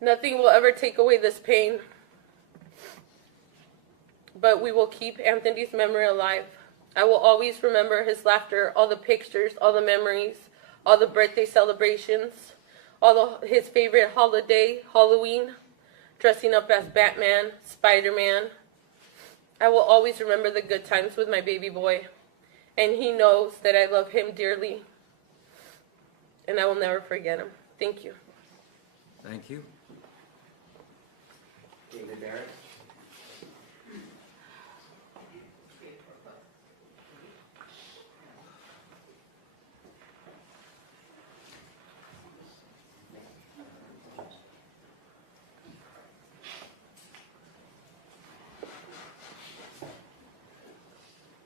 Nothing will ever take away this pain, but we will keep Anthony's memory alive. I will always remember his laughter, all the pictures, all the memories, all the birthday celebrations, his favorite holiday, Halloween, dressing up as Batman, Spider-Man. I will always remember the good times with my baby boy, and he knows that I love him dearly, and I will never forget him. Thank you. Thank you. David Barrett.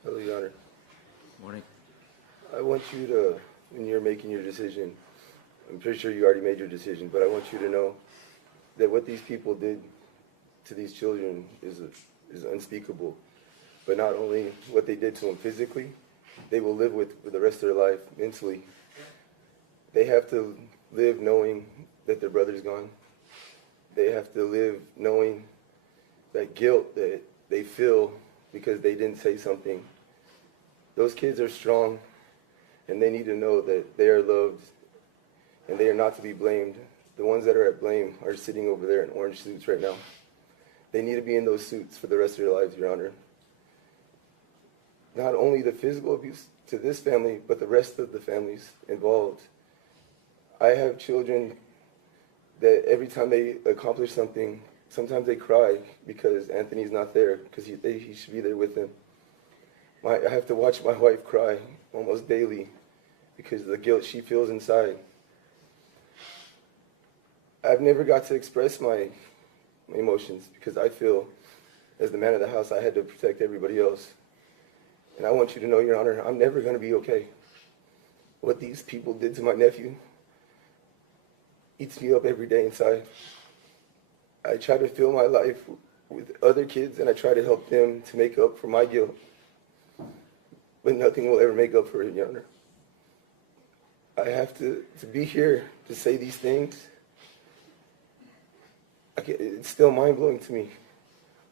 Hello, Your Honor. Morning. I want you to, when you're making your decision, I'm pretty sure you already made your decision, but I want you to know that what these people did to these children is unspeakable. But not only what they did to them physically, they will live with for the rest of their life mentally. They have to live knowing that their brother's gone. They have to live knowing that guilt that they feel because they didn't say something. Those kids are strong, and they need to know that they are loved, and they are not to be blamed. The ones that are at blame are sitting over there in orange suits right now. They need to be in those suits for the rest of their lives, Your Honor. Not only the physical abuse to this family, but the rest of the families involved. I have children that every time they accomplish something, sometimes they cry because Anthony's not there, because he should be there with them. I have to watch my wife cry almost daily because of the guilt she feels inside. I've never got to express my emotions because I feel, as the man of the house, I had to protect everybody else. And I want you to know, Your Honor, I'm never going to be okay. What these people did to my nephew eats me up every day inside. I try to fill my life with other kids, and I try to help them to make up for my guilt. But nothing will ever make up for it, Your Honor. I have to be here to say these things. It's still mind-blowing to me.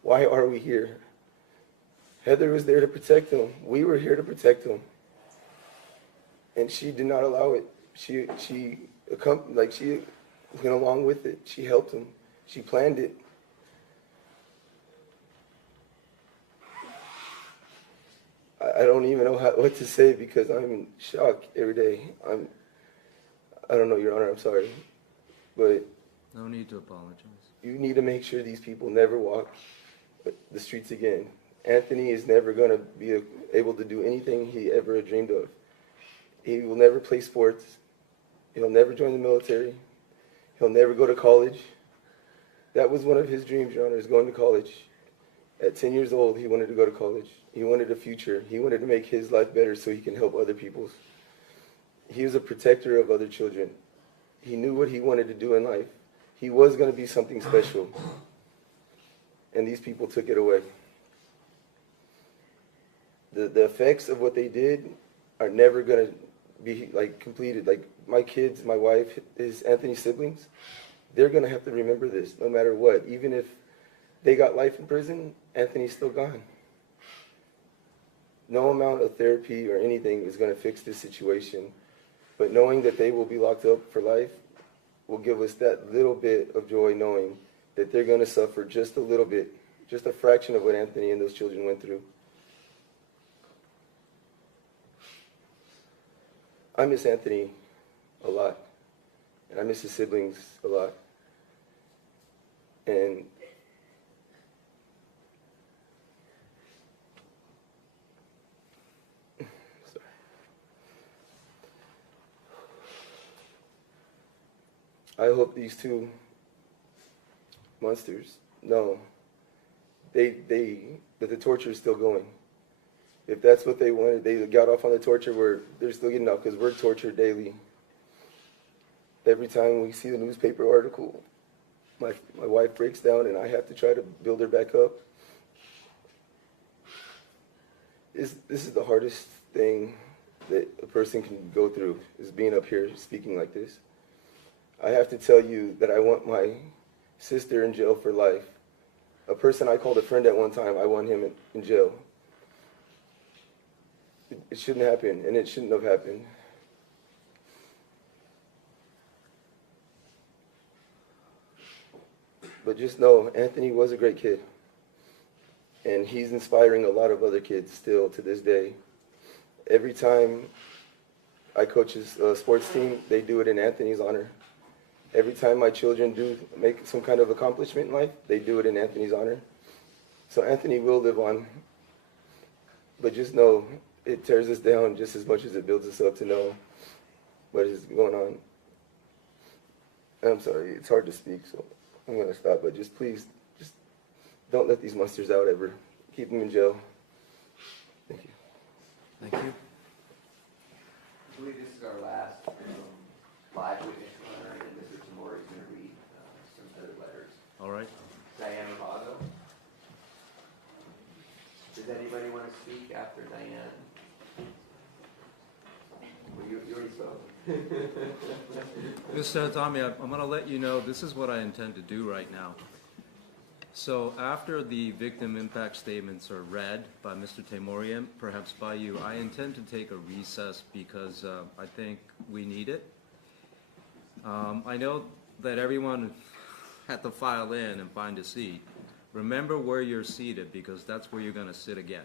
Why are we here? Heather was there to protect him. We were here to protect him. And she did not allow it. She went along with it. She helped him. She planned it. I don't even know what to say because I'm in shock every day. I don't know, Your Honor, I'm sorry. But No need to apologize. you need to make sure these people never walk the streets again. Anthony is never going to be able to do anything he ever dreamed of. He will never play sports. He'll never join the military. He'll never go to college. That was one of his dreams, Your Honor, is going to college. At 10 years old, he wanted to go to college. He wanted a future. He wanted to make his life better so he can help other people's. He was a protector of other children. He knew what he wanted to do in life. He was going to be something special. And these people took it away. The effects of what they did are never going to be completed. Like my kids, my wife, Anthony's siblings, they're going to have to remember this no matter what. Even if they got life in prison, Anthony's still gone. No amount of therapy or anything is going to fix this situation. But knowing that they will be locked up for life will give us that little bit of joy knowing that they're going to suffer just a little bit, just a fraction of what Anthony and those children went through. I miss Anthony a lot, and I miss his siblings a lot. And I hope these two monsters know that the torture is still going. If that's what they wanted, they got off on the torture, they're still getting off because we're tortured daily. Every time we see the newspaper article, my wife breaks down and I have to try to build her back up. this is the hardest thing that a person can go through, is being up here speaking like this. I have to tell you that I want my sister in jail for life. A person I called a friend at one time, I want him in jail. It shouldn't happen, and it shouldn't have happened. But just know, Anthony was a great kid. And he's inspiring a lot of other kids still to this day. Every time I coach his sports team, they do it in Anthony's honor. Every time my children do make some kind of accomplishment in life, they do it in Anthony's honor. So Anthony will live on. But just know, it tears us down just as much as it builds us up to know what is going on. And I'm sorry, it's hard to speak, so I'm going to stop. But just please, just don't let these monsters out ever. Keep them in jail. Thank you. Thank you. I believe this is our last live witness letter, and Mr. Tamori is going to read some other letters. All right. Diane Avalos. Does anybody want to speak after Diane? Well, you already spoke. Mr. Tommy, I'm going to let you know this is what I intend to do right now. So after the victim impact statements are read by Mr. Temorian, perhaps by you, I intend to take a recess because I think we need it. I know that everyone had to file in and find a seat. Remember where you're seated, because that's where you're going to sit again,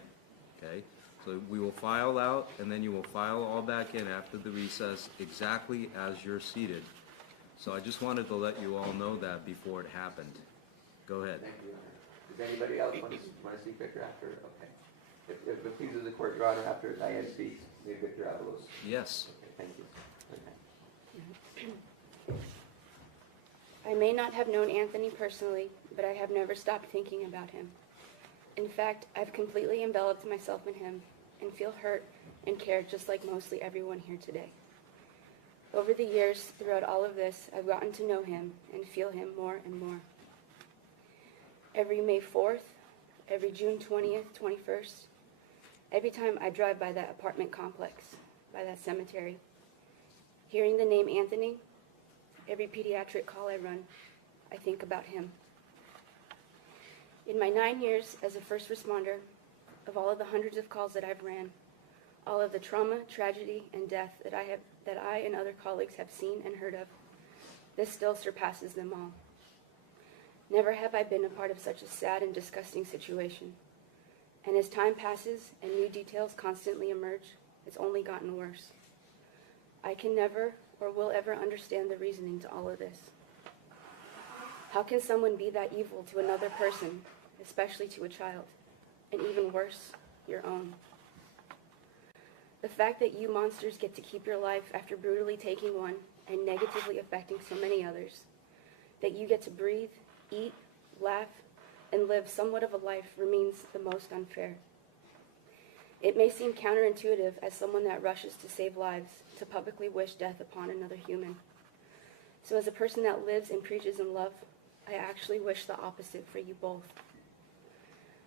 okay? So we will file out, and then you will file all back in after the recess exactly as you're seated. So I just wanted to let you all know that before it happened. Go ahead. Thank you, Honor. Does anybody else want to speak, Victor, after? Okay. If it pleases the court, Your Honor, after Diane speaks, may Victor Avalos. Yes. Okay, thank you. I may not have known Anthony personally, but I have never stopped thinking about him. In fact, I've completely enveloped myself in him and feel hurt and cared just like mostly everyone here today. Over the years, throughout all of this, I've gotten to know him and feel him more and more. Every May 4th, every June 20th, 21st, every time I drive by that apartment complex, by that cemetery, hearing the name Anthony, every pediatric call I run, I think about him. In my 9 years as a first responder, of all of the hundreds of calls that I've ran, all of the trauma, tragedy, and death that I and other colleagues have seen and heard of, this still surpasses them all. Never have I been a part of such a sad and disgusting situation. And as time passes and new details constantly emerge, it's only gotten worse. I can never or will ever understand the reasoning to all of this. How can someone be that evil to another person, especially to a child, and even worse, your own? The fact that you monsters get to keep your life after brutally taking one and negatively affecting so many others, that you get to breathe, eat, laugh, and live somewhat of a life remains the most unfair. It may seem counterintuitive as someone that rushes to save lives to publicly wish death upon another human. So as a person that lives and preaches in love, I actually wish the opposite for you both.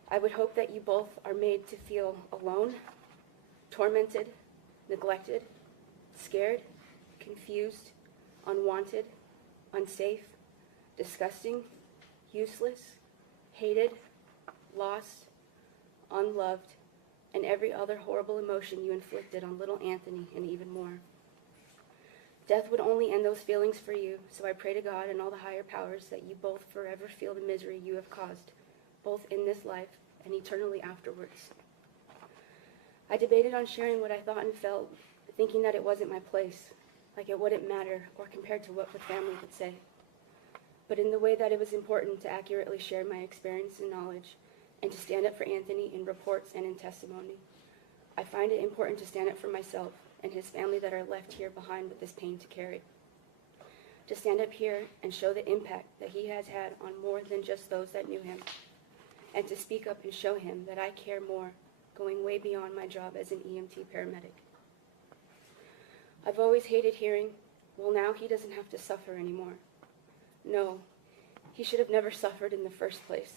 I would hope that you both are made to feel alone, tormented, neglected, scared, confused, unwanted, unsafe, disgusting, useless, hated, lost, unloved, and every other horrible emotion you inflicted on little Anthony, and even more. Death would only end those feelings for you, so I pray to God and all the higher powers that you both forever feel the misery you have caused, both in this life and eternally afterwards. I debated on sharing what I thought and felt, thinking that it wasn't my place, like it wouldn't matter or compared to what the family would say. But in the way that it was important to accurately share my experience and knowledge, and to stand up for Anthony in reports and in testimony, I find it important to stand up for myself and his family that are left here behind with this pain to carry. To stand up here and show the impact that he has had on more than just those that knew him, and to speak up and show him that I care more, going way beyond my job as an EMT paramedic. I've always hated hearing, well, now he doesn't have to suffer anymore. No, he should have never suffered in the first place.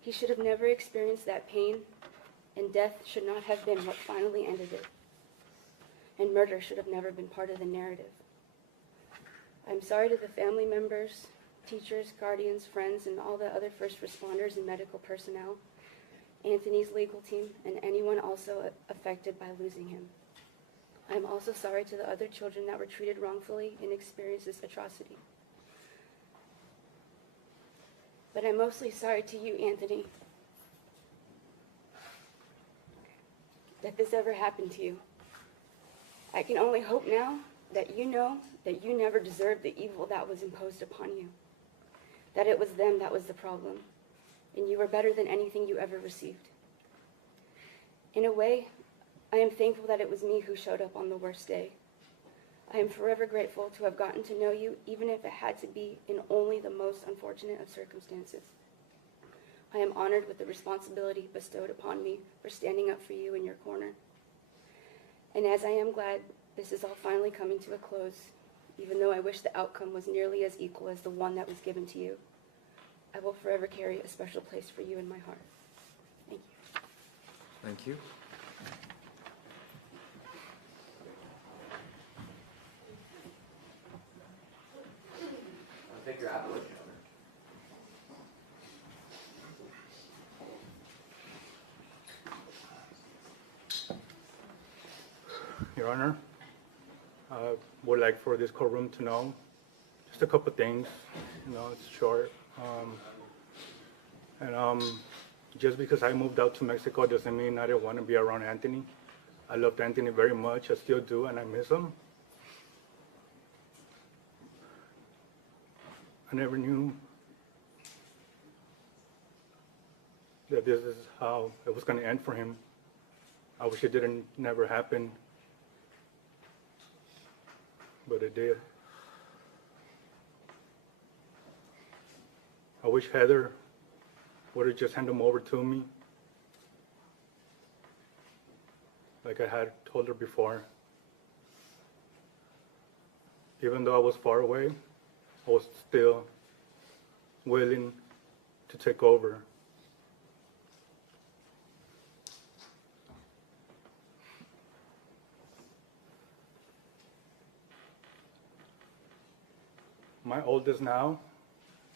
He should have never experienced that pain, and death should not have been what finally ended it, and murder should have never been part of the narrative. I'm sorry to the family members, teachers, guardians, friends, and all the other first responders and medical personnel, Anthony's legal team, and anyone also affected by losing him. I'm also sorry to the other children that were treated wrongfully and experienced this atrocity. But I'm mostly sorry to you, Anthony, that this ever happened to you. I can only hope now that you know that you never deserved the evil that was imposed upon you, that it was them that was the problem, and you were better than anything you ever received. In a way, I am thankful that it was me who showed up on the worst day. I am forever grateful to have gotten to know you, even if it had to be in only the most unfortunate of circumstances. I am honored with the responsibility bestowed upon me for standing up for you in your corner. And as I am glad this is all finally coming to a close, even though I wish the outcome was nearly as equal as the one that was given to you, I will forever carry a special place for you in my heart. Thank you. Thank you. I'll take your application. Your Honor, I would like for this courtroom to know just a couple things. It's short. Just because I moved out to Mexico doesn't mean I didn't want to be around Anthony. I loved Anthony very much. I still do, and I miss him. I never knew that this is how it was going to end for him. I wish it didn't never happen, but it did. I wish Heather would have just handed him over to me, like I had told her before. Even though I was far away, I was still willing to take over. My oldest now,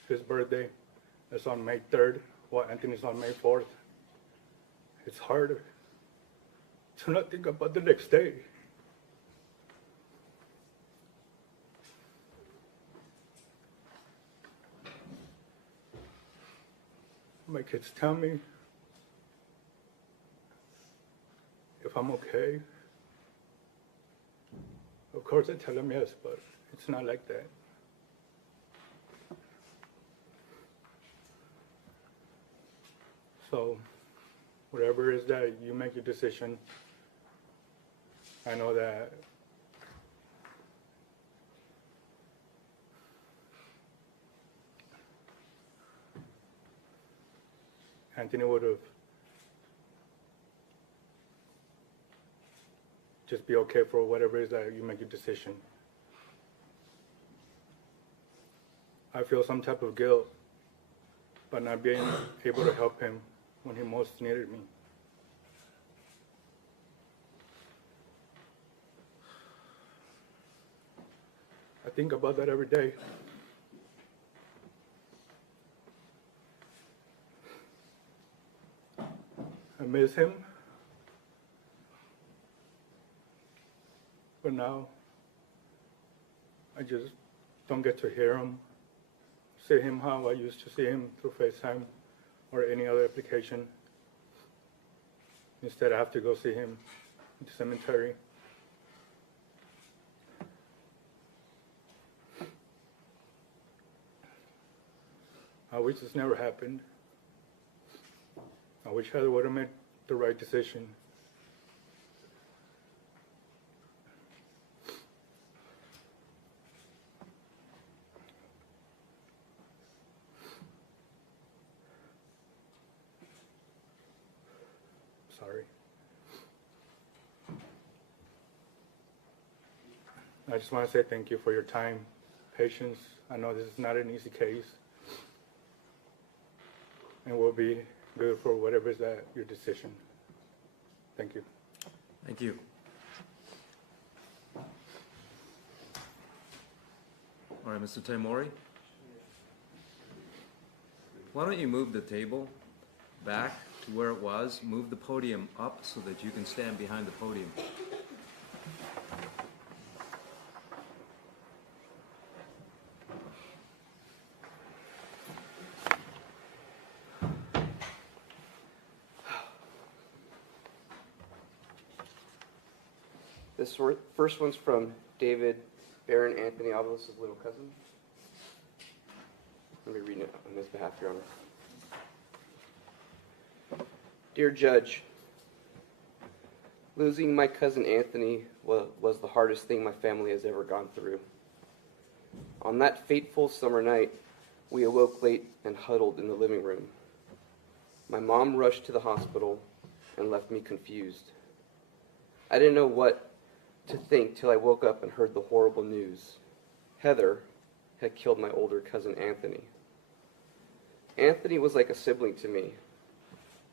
his birthday is on May 3rd, while Anthony's on May 4th. It's hard to not think about the next day. My kids tell me if I'm okay. Of course I tell them yes, but it's not like that. So, whatever it is that you make your decision, I know that Anthony would have just be okay for whatever it is that you make your decision. I feel some type of guilt by not being able to help him when he most needed me. I think about that every day. I miss him, but now I just don't get to hear him, see him how I used to see him through FaceTime or any other application. Instead, I have to go see him at the cemetery. I wish this never happened. I wish Heather would have made the right decision. Sorry. I just want to say thank you for your time, patience. I know this is not an easy case, and we'll be good for whatever is that your decision. Thank you. Thank you. All right, Mr. Taimori. Why don't you move the table back to where it was, move the podium up so that you can stand behind the podium. This first one's from David Barron, Anthony Avalos' little cousin. Let me read it on his behalf, Your Honor. Dear Judge, losing my cousin Anthony was the hardest thing my family has ever gone through. On that fateful summer night, we awoke late and huddled in the living room. My mom rushed to the hospital and left me confused. I didn't know what to think till I woke up and heard the horrible news. Heather had killed my older cousin Anthony. Anthony was like a sibling to me,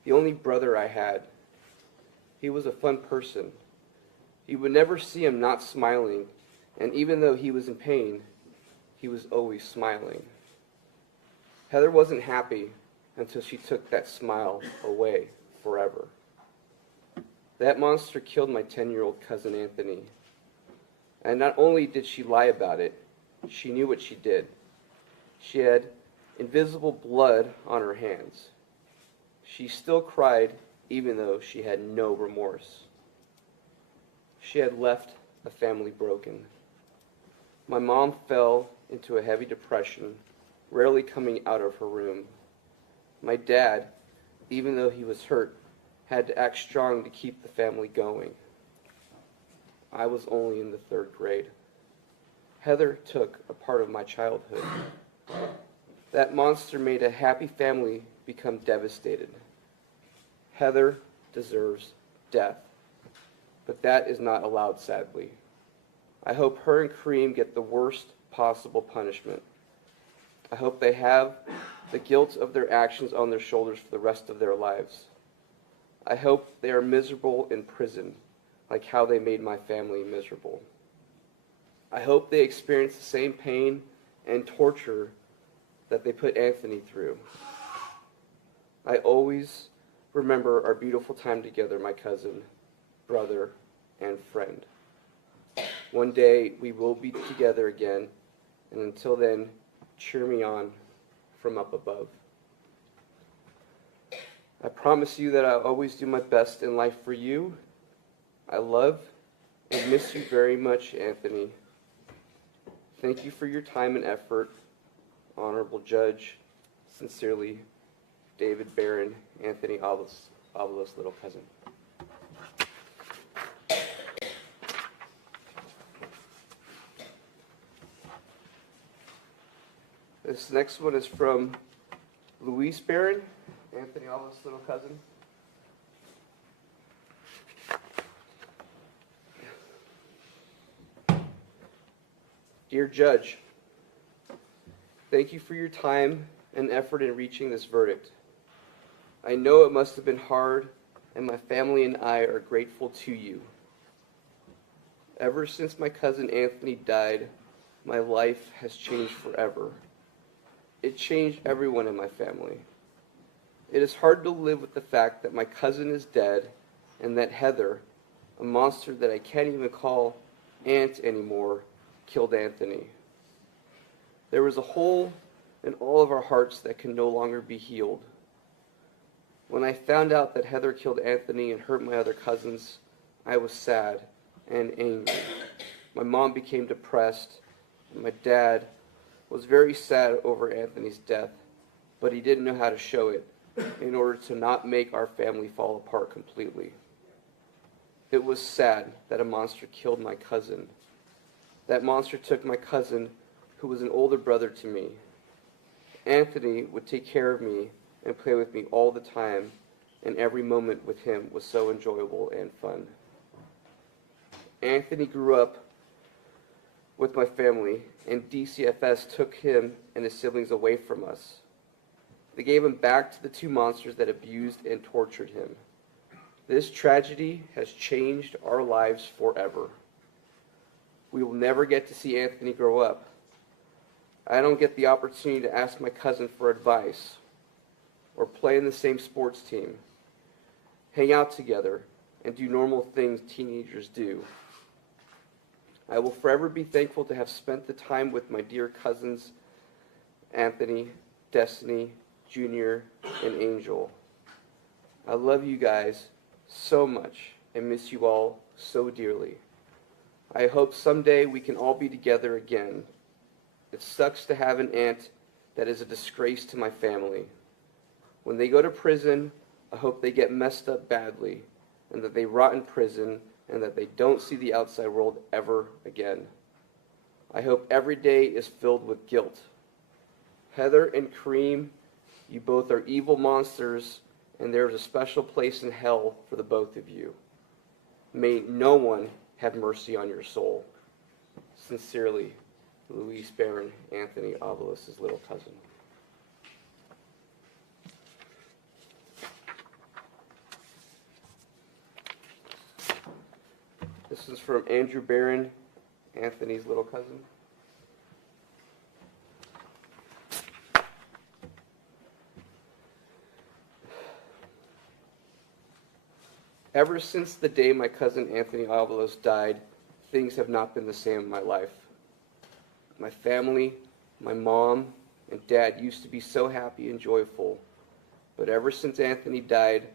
the only brother I had. He was a fun person. You would never see him not smiling, and even though he was in pain, he was always smiling. Heather wasn't happy until she took that smile away forever. That monster killed my 10-year-old cousin Anthony. And not only did she lie about it, she knew what she did. She had invisible blood on her hands. She still cried even though she had no remorse. She had left a family broken. My mom fell into a heavy depression, rarely coming out of her room. My dad, even though he was hurt, had to act strong to keep the family going. I was only in the 3rd grade. Heather took a part of my childhood. That monster made a happy family become devastated. Heather deserves death, but that is not allowed, sadly. I hope her and Kareem get the worst possible punishment. I hope they have the guilt of their actions on their shoulders for the rest of their lives. I hope they are miserable in prison, like how they made my family miserable. I hope they experience the same pain and torture that they put Anthony through. I always remember our beautiful time together, my cousin, brother, and friend. One day we will be together again, and until then, cheer me on from up above. I promise you that I'll always do my best in life for you. I love and miss you very much, Anthony. Thank you for your time and effort, Honorable Judge. Sincerely, David Barron, Anthony Avalos' little cousin. This next one is from Luis Barron, Anthony Avalos' little cousin. Dear Judge, thank you for your time and effort in reaching this verdict. I know it must have been hard, and my family and I are grateful to you. Ever since my cousin Anthony died, my life has changed forever. It changed everyone in my family. It is hard to live with the fact that my cousin is dead and that Heather, a monster that I can't even call aunt anymore, killed Anthony. There was a hole in all of our hearts that can no longer be healed. When I found out that Heather killed Anthony and hurt my other cousins, I was sad and angry. My mom became depressed, and my dad was very sad over Anthony's death, but he didn't know how to show it in order to not make our family fall apart completely. It was sad that a monster killed my cousin. That monster took my cousin, who was an older brother to me. Anthony would take care of me and play with me all the time, and every moment with him was so enjoyable and fun. Anthony grew up with my family, and DCFS took him and his siblings away from us. They gave him back to the two monsters that abused and tortured him. This tragedy has changed our lives forever. We will never get to see Anthony grow up. I don't get the opportunity to ask my cousin for advice or play in the same sports team, hang out together, and do normal things teenagers do. I will forever be thankful to have spent the time with my dear cousins, Anthony, Destiny, Junior, and Angel. I love you guys so much and miss you all so dearly. I hope someday we can all be together again. It sucks to have an aunt that is a disgrace to my family. When they go to prison, I hope they get messed up badly, and that they rot in prison, and that they don't see the outside world ever again. I hope every day is filled with guilt. Heather and Kareem, you both are evil monsters, and there is a special place in hell for the both of you. May no one have mercy on your soul. Sincerely, Luis Barron, Anthony Avalos' little cousin. This is from Andrew Barron, Anthony's little cousin. Ever since the day my cousin Anthony Avalos died, things have not been the same in my life. My family, my mom, and dad used to be so happy and joyful, but ever since Anthony died,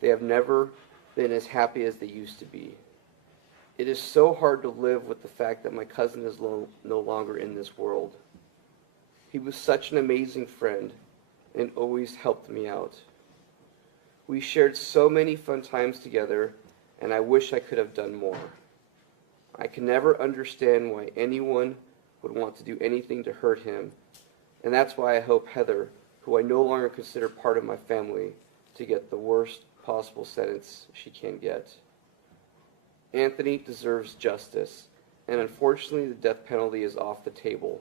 they have never been as happy as they used to be. It is so hard to live with the fact that my cousin is no longer in this world. He was such an amazing friend and always helped me out. We shared so many fun times together, and I wish I could have done more. I can never understand why anyone would want to do anything to hurt him, and that's why I hope Heather, who I no longer consider part of my family, to get the worst possible sentence she can get. Anthony deserves justice, and unfortunately the death penalty is off the table,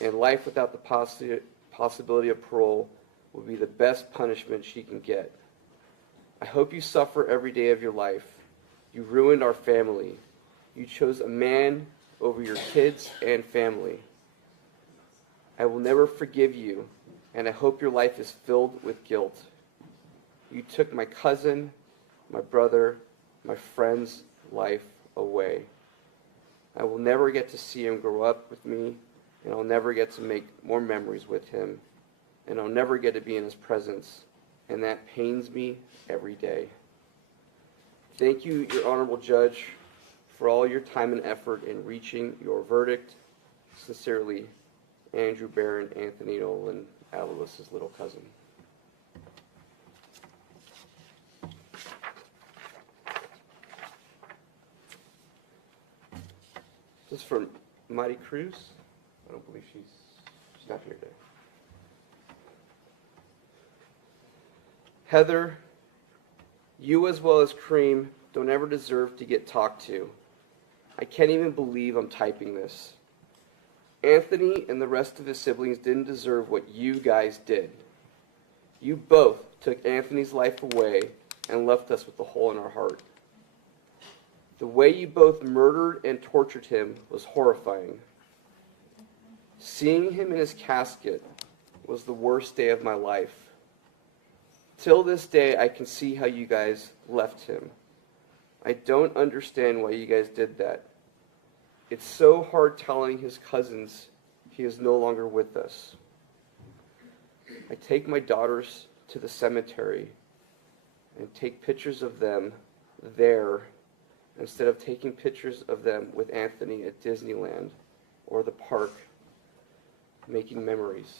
and life without the possibility of parole would be the best punishment she can get. I hope you suffer every day of your life. You ruined our family. You chose a man over your kids and family. I will never forgive you, and I hope your life is filled with guilt. You took my cousin, my brother, my friend's life away. I will never get to see him grow up with me, and I'll never get to make more memories with him, and I'll never get to be in his presence, and that pains me every day. Thank you, Your Honorable Judge, for all your time and effort in reaching your verdict. Sincerely, Andrew Barron, Anthony Nolan, Avalos' little cousin. This is from Mari Cruz. I don't believe she's not here today. Heather, you as well as Kareem don't ever deserve to get talked to. I can't even believe I'm typing this. Anthony and the rest of his siblings didn't deserve what you guys did. You both took Anthony's life away and left us with a hole in our heart. The way you both murdered and tortured him was horrifying. Seeing him in his casket was the worst day of my life. Till this day, I can see how you guys left him. I don't understand why you guys did that. It's so hard telling his cousins he is no longer with us. I take my daughters to the cemetery and take pictures of them there instead of taking pictures of them with Anthony at Disneyland or the park, making memories.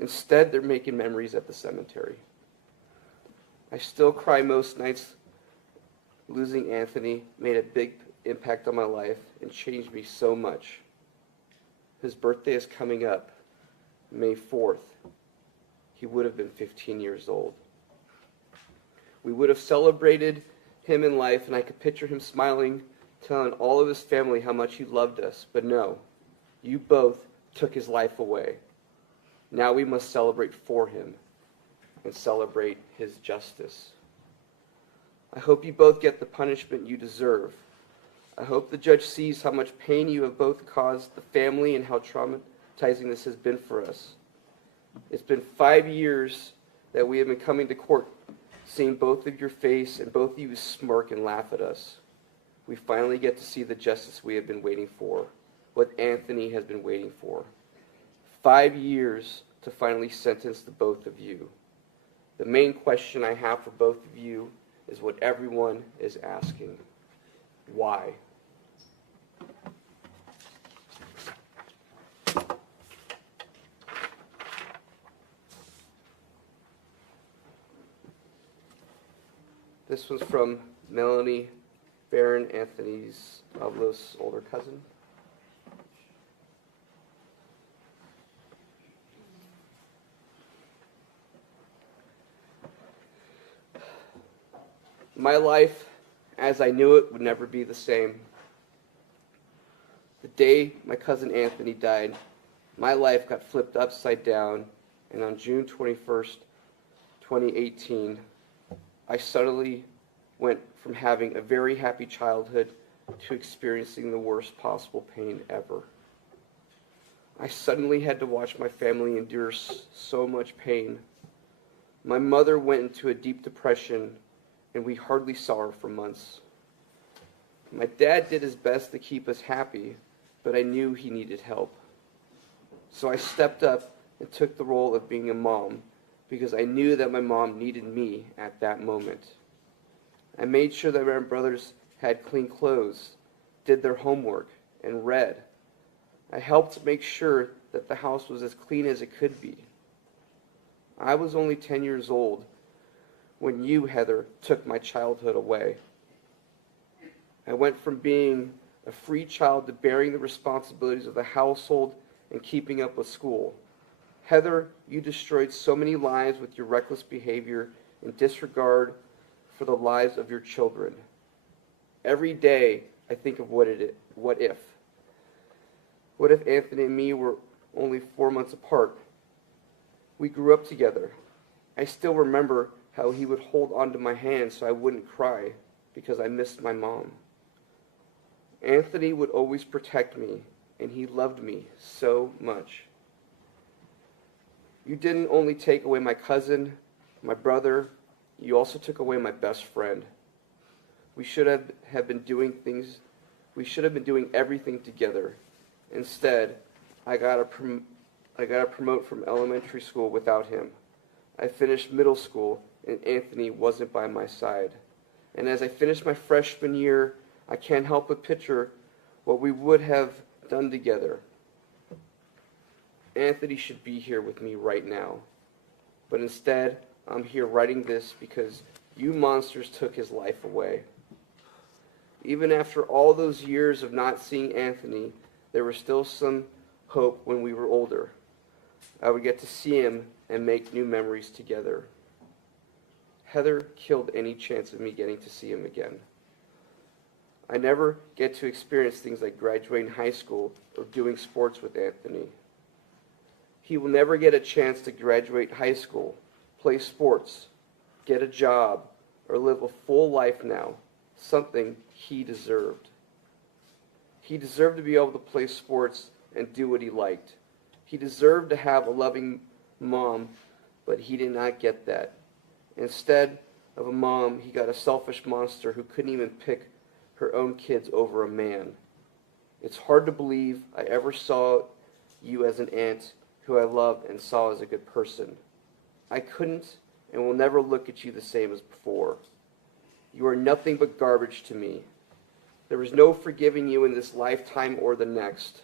Instead, they're making memories at the cemetery. I still cry most nights. Losing Anthony made a big impact on my life and changed me so much. His birthday is coming up, May 4th. He would have been 15 years old. We would have celebrated him in life, and I could picture him smiling, telling all of his family how much he loved us. But no, you both took his life away. Now we must celebrate for him and celebrate his justice. I hope you both get the punishment you deserve. I hope the judge sees how much pain you have both caused the family and how traumatizing this has been for us. It's been 5 years that we have been coming to court, seeing both of your face and both of you smirk and laugh at us. We finally get to see the justice we have been waiting for, what Anthony has been waiting for. 5 years to finally sentence the both of you. The main question I have for both of you is what everyone is asking. Why? This was from Melanie Barron, Anthony Avalos' older cousin. My life, as I knew it, would never be the same. The day my cousin Anthony died, my life got flipped upside down, and on June 21st, 2018, I suddenly went from having a very happy childhood to experiencing the worst possible pain ever. I suddenly had to watch my family endure so much pain. My mother went into a deep depression, and we hardly saw her for months. My dad did his best to keep us happy, but I knew he needed help. So I stepped up and took the role of being a mom, because I knew that my mom needed me at that moment. I made sure that my brothers had clean clothes, did their homework, and read. I helped make sure that the house was as clean as it could be. I was only 10 years old when you, Heather, took my childhood away. I went from being a free child to bearing the responsibilities of the household and keeping up with school. Heather, you destroyed so many lives with your reckless behavior and disregard for the lives of your children. Every day, I think of what if. What if Anthony and me were only 4 months apart? We grew up together. I still remember how he would hold onto my hand so I wouldn't cry because I missed my mom. Anthony would always protect me, and he loved me so much. You didn't only take away my cousin, my brother, you also took away my best friend. We should have been doing everything together. Instead, I got to promote from elementary school without him. I finished middle school, and Anthony wasn't by my side. And as I finished my freshman year, I can't help but picture what we would have done together. Anthony should be here with me right now. But instead, I'm here writing this because you monsters took his life away. Even after all those years of not seeing Anthony, there was still some hope when we were older. I would get to see him and make new memories together. Heather killed any chance of me getting to see him again. I never get to experience things like graduating high school or doing sports with Anthony. He will never get a chance to graduate high school, play sports, get a job, or live a full life now, something he deserved. He deserved to be able to play sports and do what he liked. He deserved to have a loving mom, but he did not get that. Instead of a mom, he got a selfish monster who couldn't even pick her own kids over a man. It's hard to believe I ever saw you as an aunt who I loved and saw as a good person. I couldn't and will never look at you the same as before. You are nothing but garbage to me. There is no forgiving you in this lifetime or the next.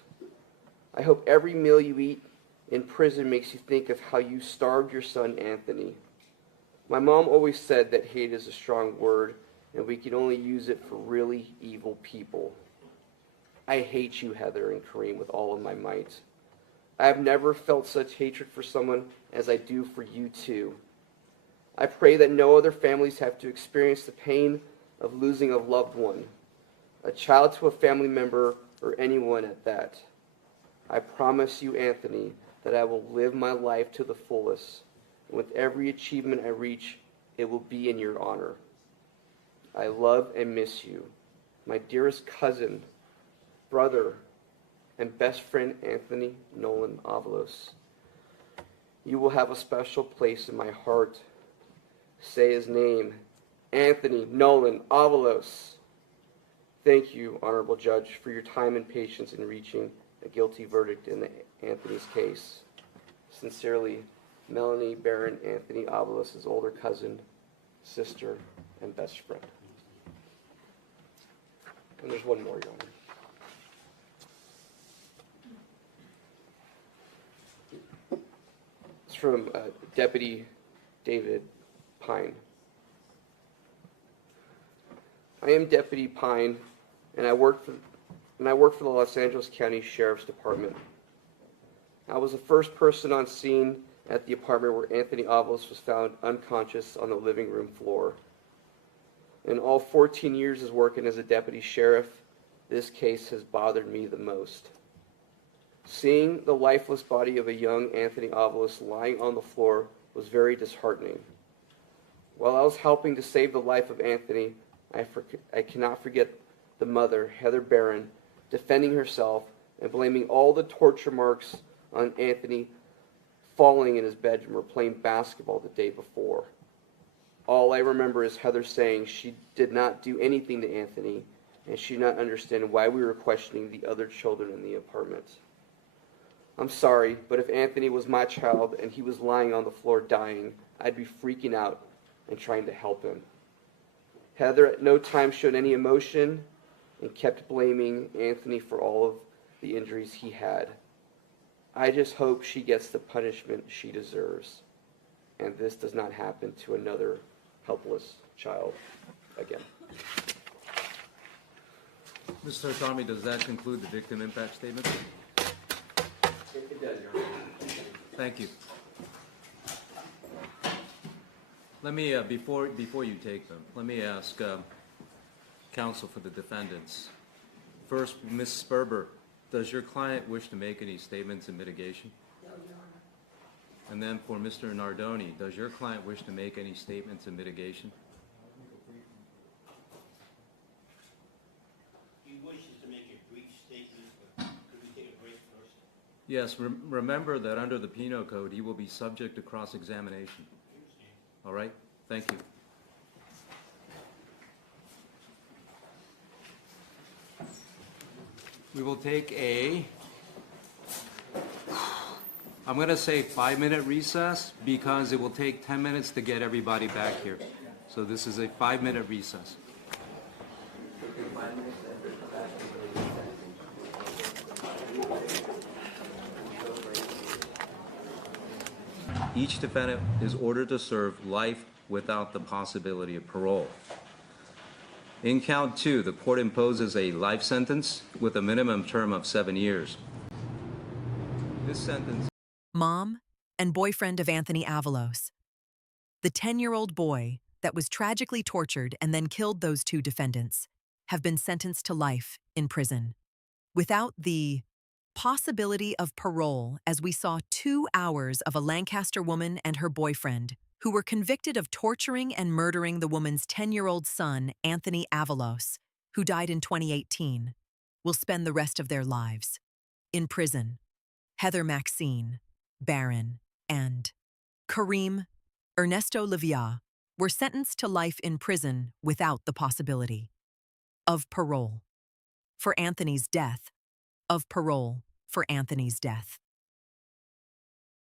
I hope every meal you eat in prison makes you think of how you starved your son Anthony. My mom always said that hate is a strong word, and we can only use it for really evil people. I hate you, Heather and Kareem, with all of my might. I have never felt such hatred for someone as I do for you two. I pray that no other families have to experience the pain of losing a loved one, a child to a family member, or anyone at that. I promise you, Anthony, that I will live my life to the fullest, and with every achievement I reach, it will be in your honor. I love and miss you. My dearest cousin, brother, and best friend, Anthony Nolan Avalos. You will have a special place in my heart. Say his name, Anthony Nolan Avalos. Thank you, Honorable Judge, for your time and patience in reaching a guilty verdict in Anthony's case. Sincerely, Melanie Barron, Anthony Avalos' older cousin, sister, and best friend. And there's one more, Your Honor. It's from Deputy David Pine. I am Deputy Pine, and I work for the Los Angeles County Sheriff's Department. I was the first person on scene at the apartment where Anthony Avalos was found unconscious on the living room floor. In all 14 years of working as a deputy sheriff, this case has bothered me the most. Seeing the lifeless body of a young Anthony Avalos lying on the floor was very disheartening. While I was helping to save the life of Anthony, I cannot forget the mother, Heather Barron, defending herself and blaming all the torture marks on Anthony falling in his bedroom or playing basketball the day before. All I remember is Heather saying she did not do anything to Anthony and she did not understand why we were questioning the other children in the apartment. I'm sorry, but if Anthony was my child and he was lying on the floor dying, I'd be freaking out and trying to help him. Heather at no time showed any emotion and kept blaming Anthony for all of the injuries he had. I just hope she gets the punishment she deserves, and this does not happen to another helpless child again. Mr. Sartami, does that conclude the victim impact statement? It does, Your Honor. Thank you. Let me, before you take them, let me ask counsel for the defendants. First, Ms. Sperber, does your client wish to make any statements in mitigation? No, Your Honor. And then for Mr. Nardoni, does your client wish to make any statements in mitigation? He wishes to make a brief statement, but could we take a break first? Yes, remember that under the Penal Code, he will be subject to cross-examination. All right? Thank you. We will take I'm going to say 5-minute recess because it will take 10 minutes to get everybody back here. So this is a 5-minute recess. Each defendant is ordered to serve life without the possibility of parole. In count 2, the court imposes a life sentence with a minimum term of 7 years. This sentence... Mom and boyfriend of Anthony Avalos. The 10-year-old boy that was tragically tortured and then killed those 2 defendants have been sentenced to life in prison without the possibility of parole, as we saw 2 hours of a Lancaster woman and her boyfriend who were convicted of torturing and murdering the woman's 10-year-old son, Anthony Avalos, who died in 2018, will spend the rest of their lives in prison. Heather Maxine, Barron, and Kareem Ernesto Livia were sentenced to life in prison without the possibility of parole for Anthony's death, of parole for Anthony's death.